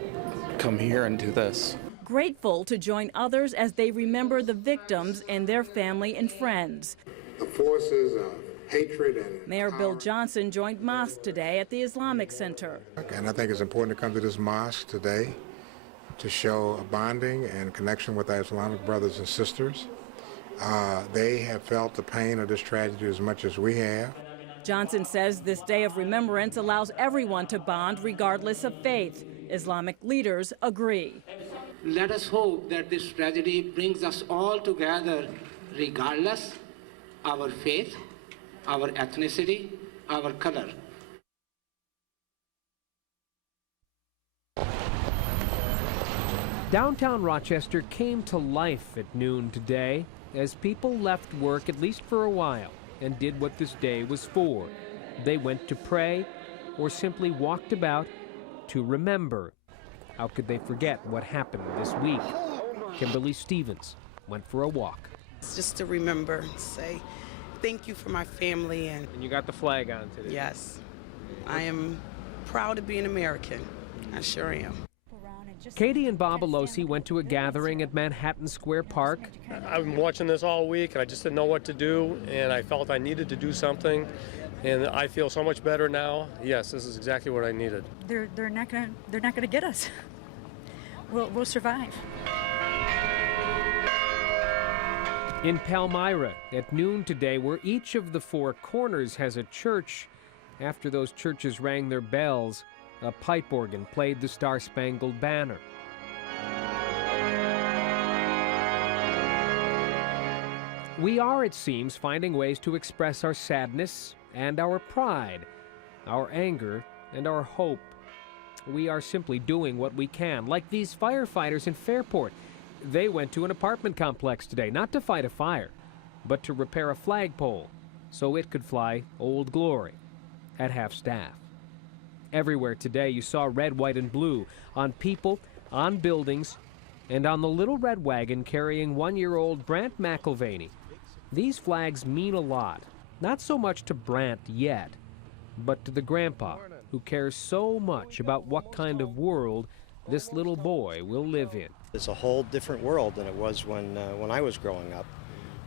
come here and do this. Grateful to join others as they remember the victims and their family and friends. The forces of hatred and Mayor Bill Johnson joined mosque today at the Islamic Center. And I think it's important to come to this mosque today to show a bonding and connection with our Islamic brothers and sisters. They have felt the pain of this tragedy as much as we have. Johnson says this day of remembrance allows everyone to bond regardless of faith. Islamic leaders agree. Let us hope that this tragedy brings us all together regardless our faith, our ethnicity, our color. Downtown Rochester came to life at noon today as people left work, at least for a while, and did what this day was for. They went to pray or simply walked about to remember. How could they forget what happened this week? Kimberly Stevens went for a walk. It's just to remember, say thank you for my family. And you got the flag on today. Yes. I am proud to be an American. I sure am. Katie and Bob Alosi went to a gathering at Manhattan Square Park. I've been watching this all week, and I just didn't know what to do, and I felt I needed to do something, and I feel so much better now. Yes, this is exactly what I needed. They're not gonna get us. We'll survive. In Palmyra at noon today, where each of the four corners has a church, after those churches rang their bells, a pipe organ played the Star-Spangled Banner. We are, it seems, finding ways to express our sadness and our pride, our anger and our hope. We are simply doing what we can, like these firefighters in Fairport. They went to an apartment complex today, not to fight a fire, but to repair a flagpole so it could fly Old Glory at half-staff. Everywhere today you saw red, white, and blue on people, on buildings, and on the little red wagon carrying one-year-old Brant McIlvaney. These flags mean a lot, not so much to Brant yet, but to the grandpa who cares so much about what kind of world this little boy will live in. It's a whole different world than it was when I was growing up.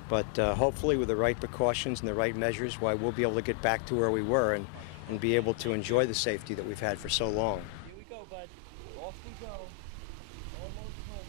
But hopefully with the right precautions and the right measures, we'll be able to get back to where we were and be able to enjoy the safety that we've had for so long. Here we go, bud. Off we go. Almost home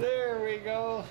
There we go.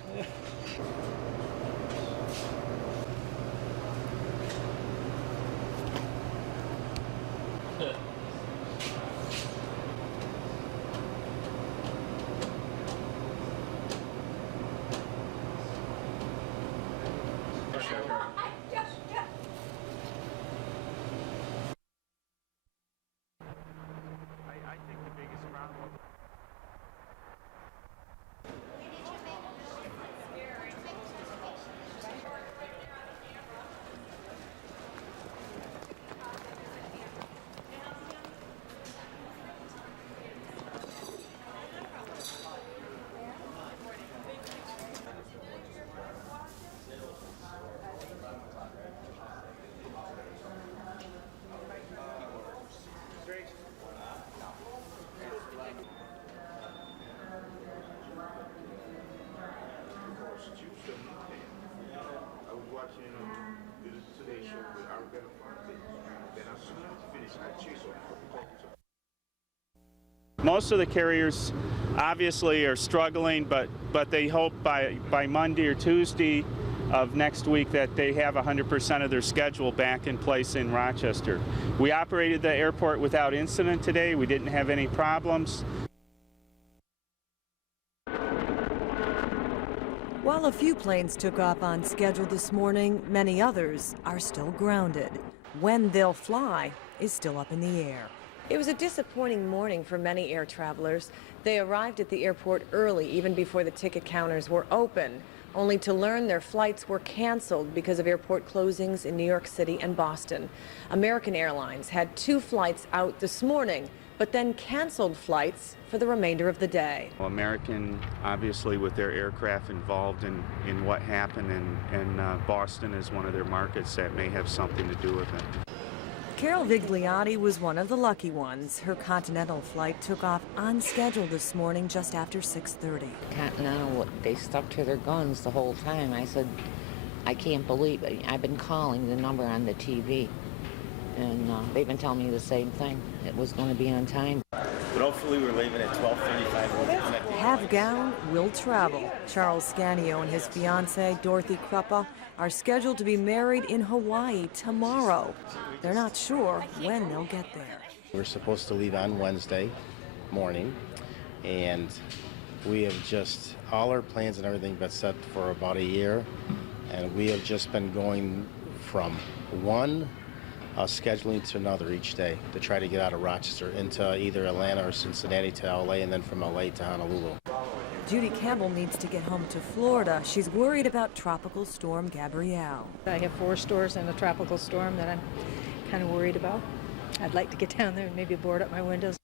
Most of the carriers obviously are struggling, but they hope by Monday or Tuesday of next week that they have 100% of their schedule back in place in Rochester. We operated the airport without incident today. We didn't have any problems. While a few planes took off on schedule this morning, many others are still grounded. When they'll fly is still up in the air. It was a disappointing morning for many air travelers. They arrived at the airport early, even before the ticket counters were open, only to learn their flights were canceled because of airport closings in New York City and Boston. American Airlines had 2 flights out this morning, but then canceled flights for the remainder of the day. Well, American, obviously, with their aircraft involved in what happened, and Boston is one of their markets that may have something to do with it. Carol Vigliotti was one of the lucky ones. Her Continental flight took off on schedule this morning just after 6:30. Continental, they stuck to their guns the whole time. I said, I can't believe it. I've been calling the number on the TV, and they've been telling me the same thing. It was going to be on time. But hopefully we're leaving at 12:35. Half gown will travel. Charles Scanio and his fiancée, Dorothy Kruppa, are scheduled to be married in Hawaii tomorrow. They're not sure when they'll get there. We're supposed to leave on Wednesday morning, and we have just, all our plans and everything been set for about a year, and we have just been going from one scheduling to another each day to try to get out of Rochester into either Atlanta or Cincinnati to LA, and then from LA to Honolulu. Judy Campbell needs to get home to Florida. She's worried about Tropical Storm Gabrielle. I have 4 stores and a tropical storm that I'm kind of worried about. I'd like to get down there and maybe board up my windows.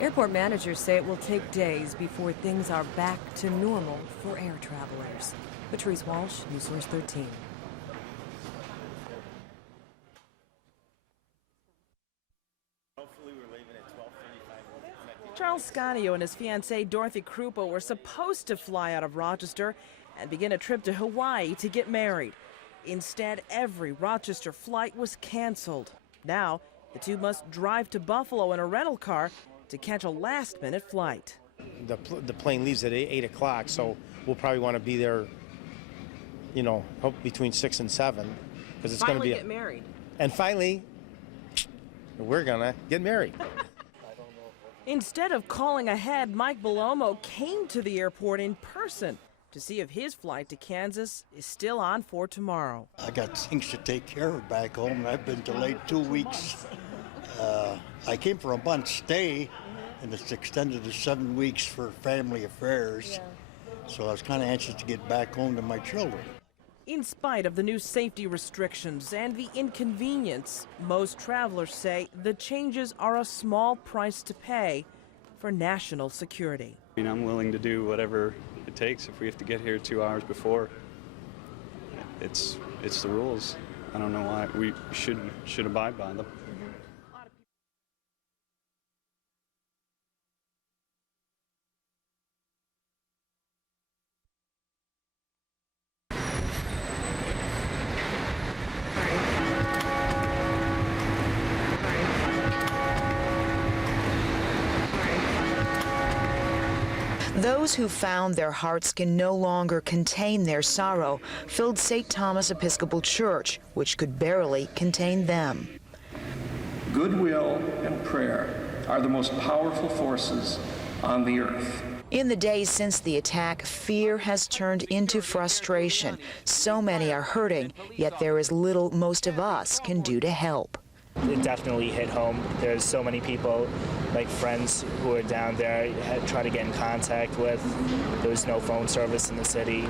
Airport managers say it will take days before things are back to normal for air travelers. Patrice Walsh, News Source 13. Charles Scanio and his fiancée Dorothy Kruppa were supposed to fly out of Rochester and begin a trip to Hawaii to get married. Instead, every Rochester flight was canceled. Now, the two must drive to Buffalo in a rental car to catch a last-minute flight. The plane leaves at 8 o'clock, so we'll probably want to be there, you know, between 6 and 7, because it's going to be get married. And finally, we're gonna get married. Instead of calling ahead, Mike Belomo came to the airport in person to see if his flight to Kansas is still on for tomorrow. I got things to take care of back home, and I've been delayed 2 weeks. I came for a month stay, and it's extended to 7 weeks for family affairs. So I was kind of anxious to get back home to my children. In spite of the new safety restrictions and the inconvenience, most travelers say the changes are a small price to pay for national security. I mean, I'm willing to do whatever it takes if we have to get here 2 hours before. It's the rules. I don't know why we should abide by them. Those who found their hearts can no longer contain their sorrow filled St. Thomas Episcopal Church, which could barely contain them. Goodwill and prayer are the most powerful forces on the earth. In the days since the attack, fear has turned into frustration. So many are hurting, yet there is little most of us can do to help. It definitely hit home. There's so many people, like friends who are down there, try to get in contact with. There was no phone service in the city.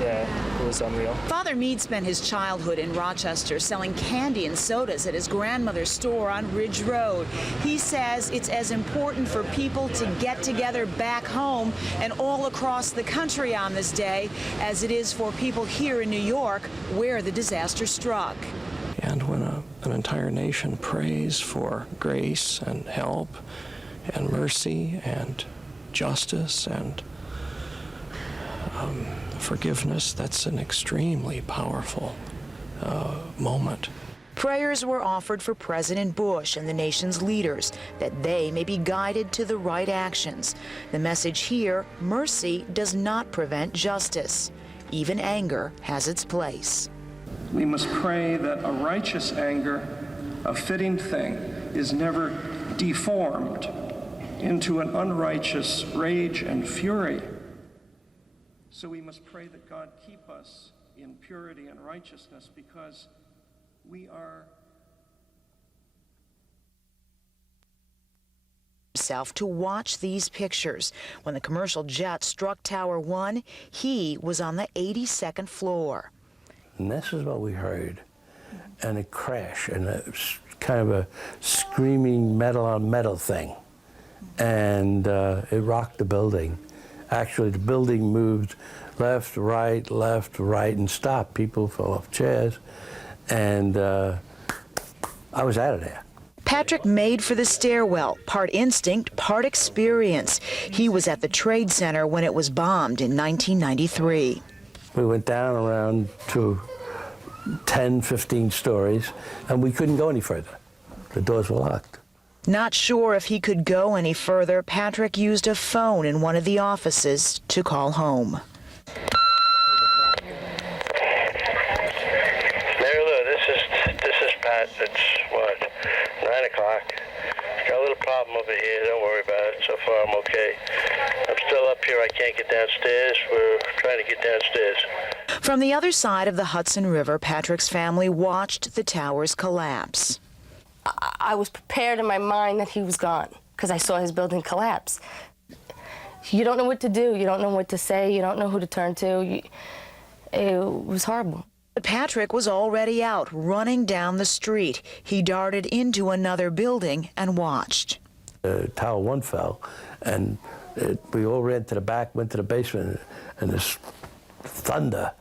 Yeah, it was unreal. Father Meade spent his childhood in Rochester selling candy and sodas at his grandmother's store on Ridge Road. He says it's as important for people to get together back home and all across the country on this day as it is for people here in New York where the disaster struck. And when an entire nation prays for grace and help and mercy and justice and forgiveness, that's an extremely powerful moment. Prayers were offered for President Bush and the nation's leaders that they may be guided to the right actions. The message here, mercy does not prevent justice. Even anger has its place. We must pray that a righteous anger, a fitting thing, is never deformed into an unrighteous rage and fury. So we must pray that God keep us in purity and righteousness, because we are to watch these pictures. When the commercial jet struck Tower 1, he was on the 82nd floor. And this is what we heard, and a crash, and a kind of a screaming metal on metal thing, and it rocked the building. Actually, the building moved left, right, and stopped. People fell off chairs, and I was out of there. Patrick made for the stairwell, part instinct, part experience. He was at the Trade Center when it was bombed in 1993. We went down around to 10, 15 stories, and we couldn't go any further. The doors were locked. Not sure if he could go any further, Patrick used a phone in one of the offices to call home. Mary Lou, this is Pat. It's what, 9 o'clock. Got a little problem over here. Don't worry about it. So far, I'm okay. I'm still up here. I can't get downstairs. We're trying to get downstairs. From the other side of the Hudson River, Patrick's family watched the towers collapse. I was prepared in my mind that he was gone because I saw his building collapse. You don't know what to do. You don't know what to say. You don't know who to turn to. It was horrible. But Patrick was already out, running down the street. He darted into another building and watched. Tower 1 fell, and we all ran to the back, went to the basement, and this thunder,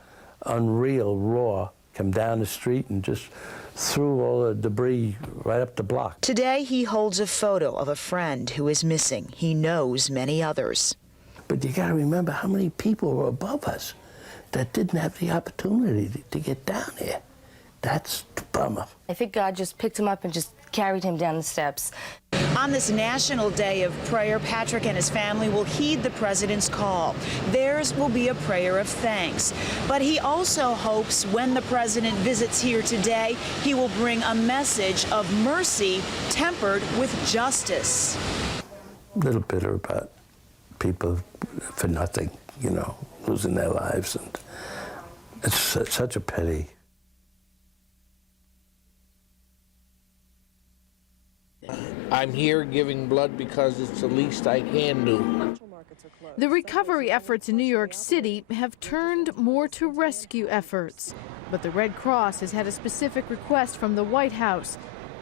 unreal roar, came down the street and just threw all the debris right up the block. Today, he holds a photo of a friend who is missing. He knows many others. But you got to remember how many people were above us that didn't have the opportunity to get down here. That's the bummer. I think God just picked him up and just carried him down the steps. On this National Day of Prayer, Patrick and his family will heed the president's call. Theirs will be a prayer of thanks. But he also hopes when the president visits here today, he will bring a message of mercy tempered with justice. A little bitter about people for nothing, you know, losing their lives, and it's such a pity. I'm here giving blood because it's the least I can do. The recovery efforts in New York City have turned more to rescue efforts. But the Red Cross has had a specific request from the White House.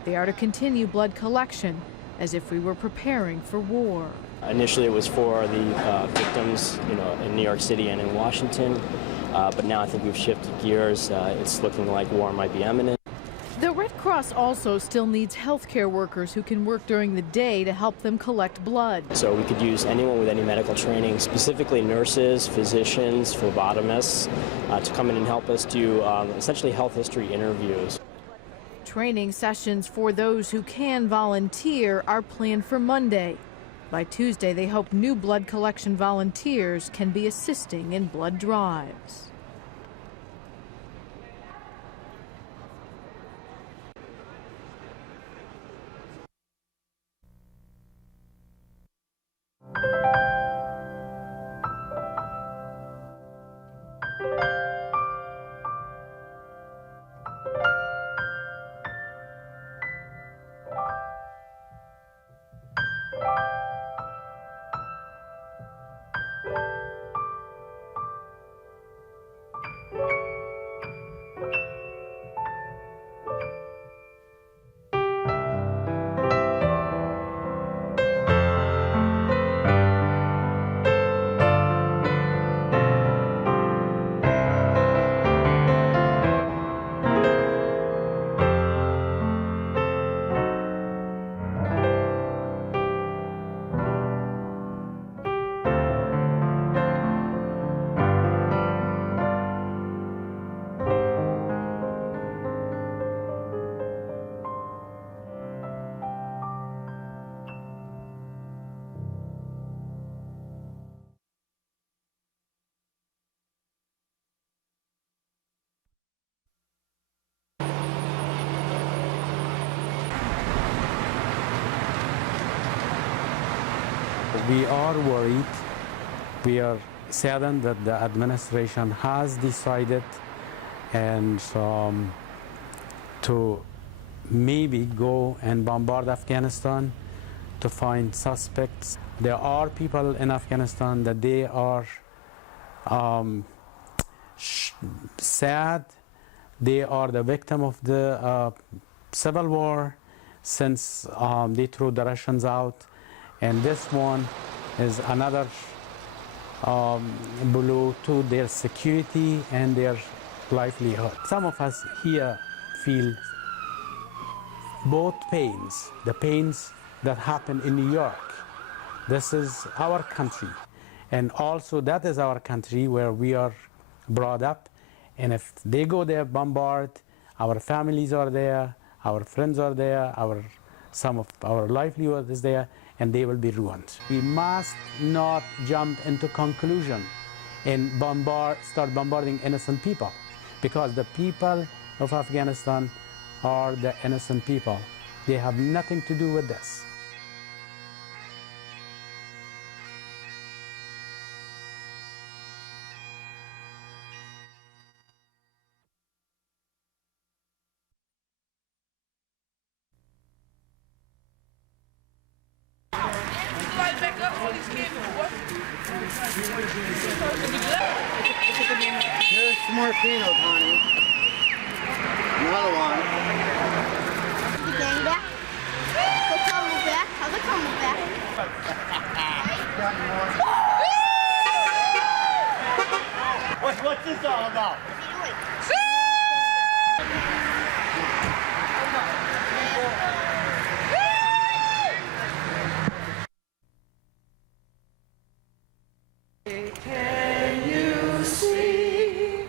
They are to continue blood collection as if we were preparing for war. Initially, it was for the victims, in New York City and in Washington. But now I think we've shifted gears. It's looking like war might be imminent. The Red Cross also still needs healthcare workers who can work during the day to help them collect blood. So we could use anyone with any medical training, specifically nurses, physicians, phlebotomists, to come in and help us do essentially health history interviews. Training sessions for those who can volunteer are planned for Monday. By Tuesday, they hope new blood collection volunteers can be assisting in blood drives. We are worried. We are saddened that the administration has decided and to maybe go and bombard Afghanistan to find suspects. There are people in Afghanistan that they are sad. They are the victim of the civil war since they threw the Russians out. And this one is another blow to their security and their livelihood. Some of us here feel both pains, the pains that happen in New York. This is our country. And also that is our country where we are brought up. And if they go there, bombard, our families are there, our friends are there, some of our livelihood is there, and they will be ruined. We must not jump into conclusion and start bombarding innocent people, because the people of Afghanistan are the innocent people. They have nothing to do with this. Here's some more peanuts, honey. Another one. The gang back? Let's all move back. Let's all move back. What's this all about? Can you see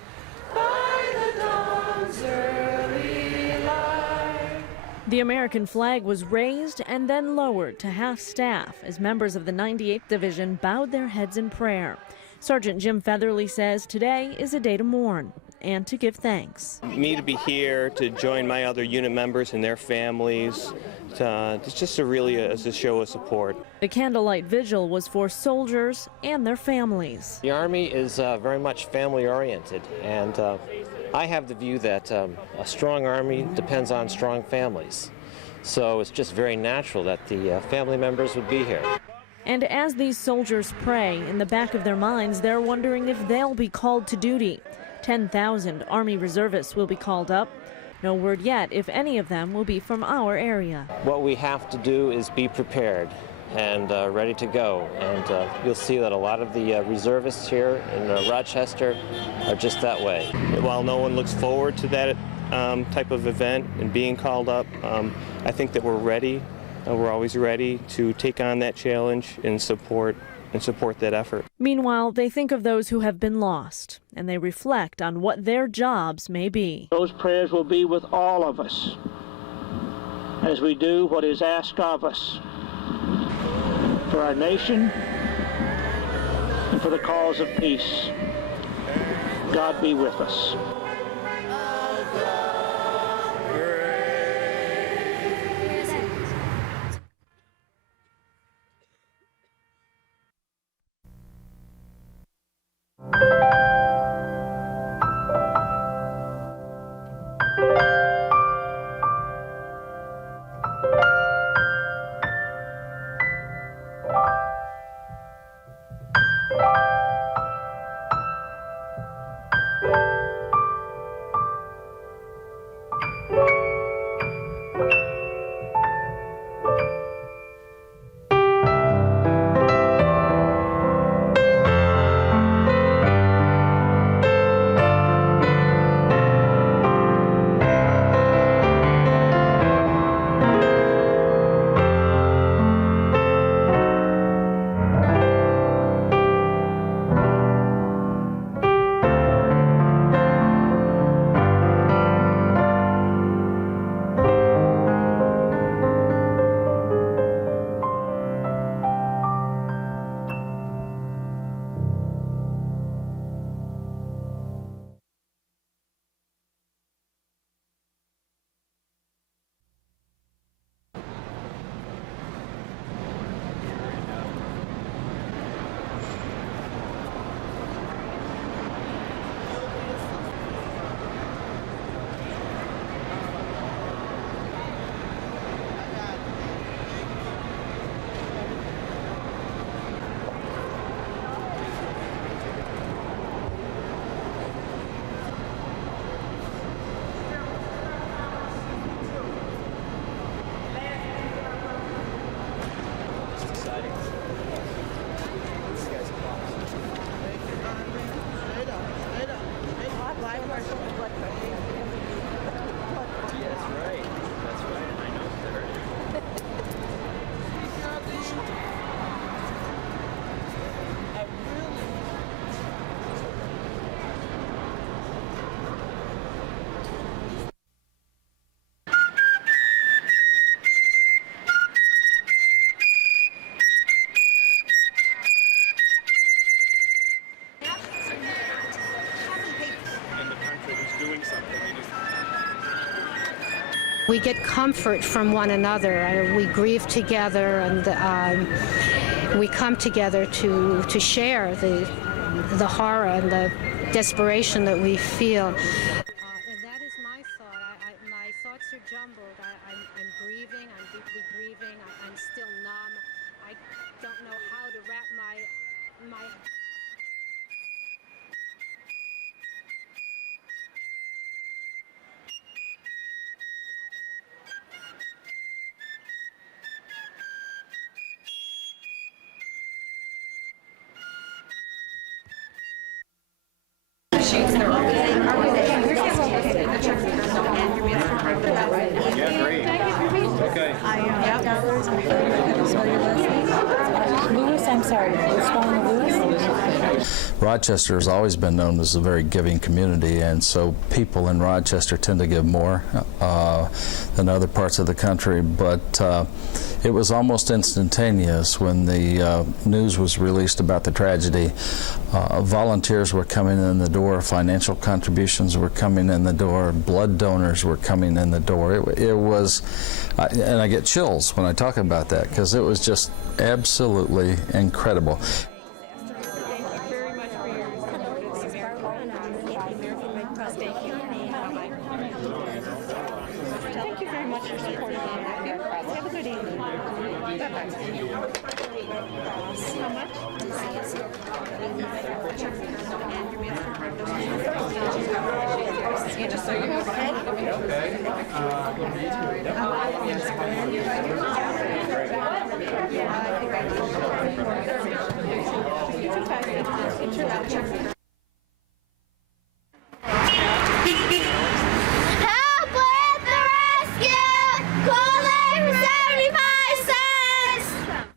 by the dawn's early light? The American flag was raised and then lowered to half-staff as members of the 98th Division bowed their heads in prayer. Sergeant Jim Featherly says today is a day to mourn and to give thanks. Me to be here to join my other unit members and their families, it's just a show of support. The Candlelight vigil was for soldiers and their families. The Army is very much family-oriented, and I have the view that a strong Army depends on strong families. So it's just very natural that the family members would be here. And as these soldiers pray, in the back of their minds, they're wondering if they'll be called to duty. 10,000 Army reservists will be called up. No word yet if any of them will be from our area. What we have to do is be prepared and ready to go. And you'll see that a lot of the reservists here in Rochester are just that way. While no one looks forward to that type of event and being called up, I think that we're ready. We're always ready to take on that challenge and support that effort. Meanwhile, they think of those who have been lost, and they reflect on what their jobs may be. Those prayers will be with all of us as we do what is asked of us for our nation and for the cause of peace. God be with us. We get comfort from one another. We grieve together, and we come together to share the horror and the desperation that we feel. And that is my thought. My thoughts are jumbled. I'm grieving. I'm deeply grieving. I'm still numb. I don't know how to wrap my Rochester has always been known as a very giving community, and so people in Rochester tend to give more than other parts of the country, but it was almost instantaneous when the news was released about the tragedy. Volunteers were coming in the door, financial contributions were coming in the door, blood donors were coming in the door. It was, and I get chills when I talk about that, because it was just absolutely incredible.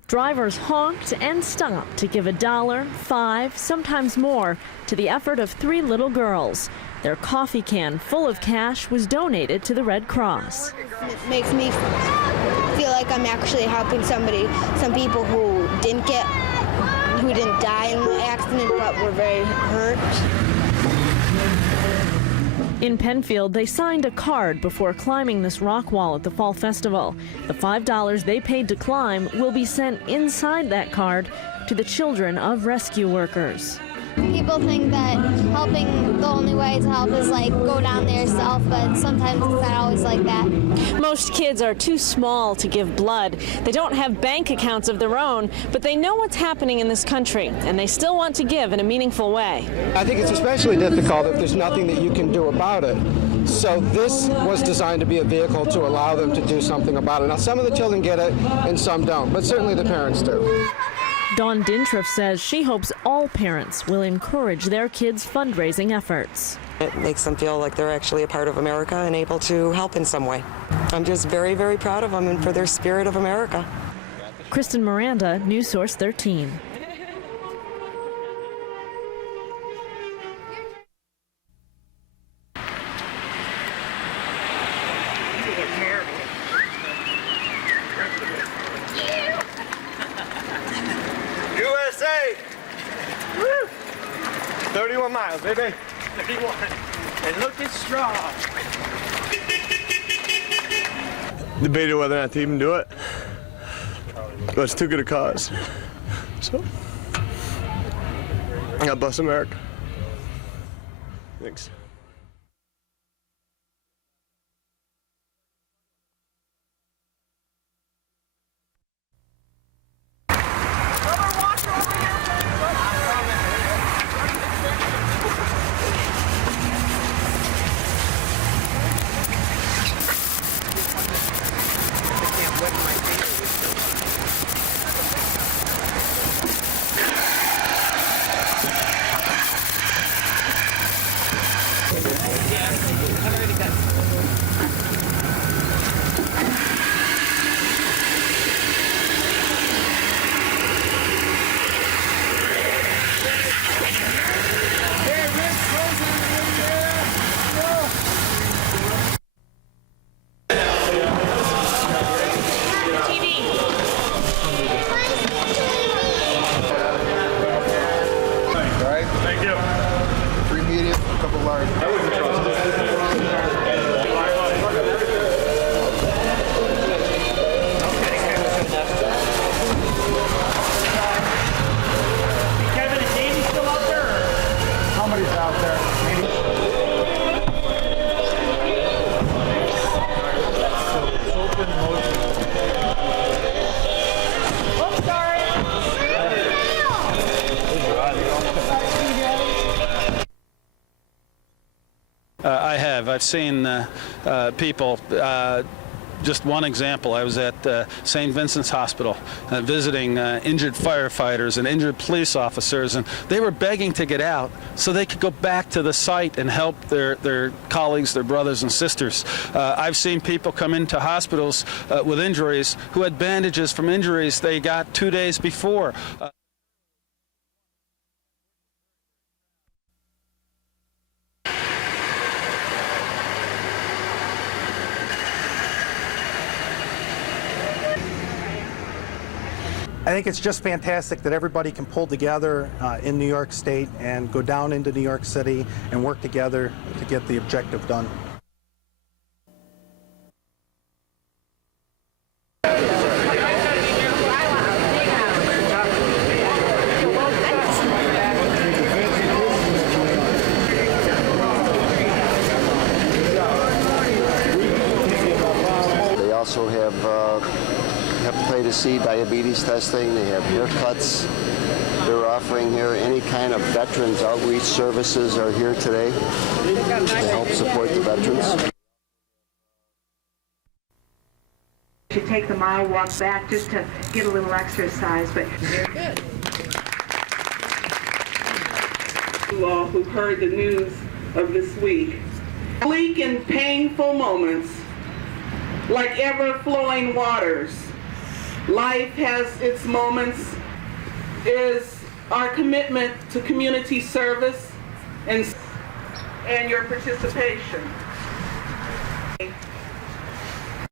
Drivers honked and stopped to give $1, $5, sometimes more, to the effort of 3 little girls. Their coffee can full of cash was donated to the Red Cross. It makes me feel like I'm actually helping somebody, some people who didn't die in the accident but were very hurt. In Penfield, they signed a card before climbing this rock wall at the Fall Festival. The $5 they paid to climb will be sent inside that card to the children of rescue workers. People think that helping, the only way to help is like go down there yourself, but sometimes it's not always like that. Most kids are too small to give blood. They don't have bank accounts of their own, but they know what's happening in this country, and they still want to give in a meaningful way. I think it's especially difficult if there's nothing that you can do about it. So this was designed to be a vehicle to allow them to do something about it. Now, some of the children get it and some don't, but certainly the parents do. Dawn Dintriff says she hopes all parents will encourage their kids' fundraising efforts. It makes them feel like they're actually a part of America and able to help in some way. I'm just very, very proud of them and for their spirit of America. Kristen Miranda, News Source 13. USA! Woo! 31 miles, baby. 31. And look at strong. Debated whether or not to even do it. But it's too good a cause. So, God bless America. Thanks. seen people. Just one example, I was at St. Vincent's Hospital visiting injured firefighters and injured police officers, and they were begging to get out so they could go back to the site and help their colleagues, their brothers and sisters. I've seen people come into hospitals with injuries who had bandages from injuries they got 2 days before. I think it's just fantastic that everybody can pull together in New York State and go down into New York City and work together to get the objective done. They also have hepatitis C, diabetes testing. They have haircuts. They're offering here any kind of veterans outreach services are here today to help support the veterans. You should take the mile walk back just to get a little exercise, but good. You all who've heard the news of this week. Bleak and painful moments, like ever-flowing waters. Life has its moments, is our commitment to community service and your participation.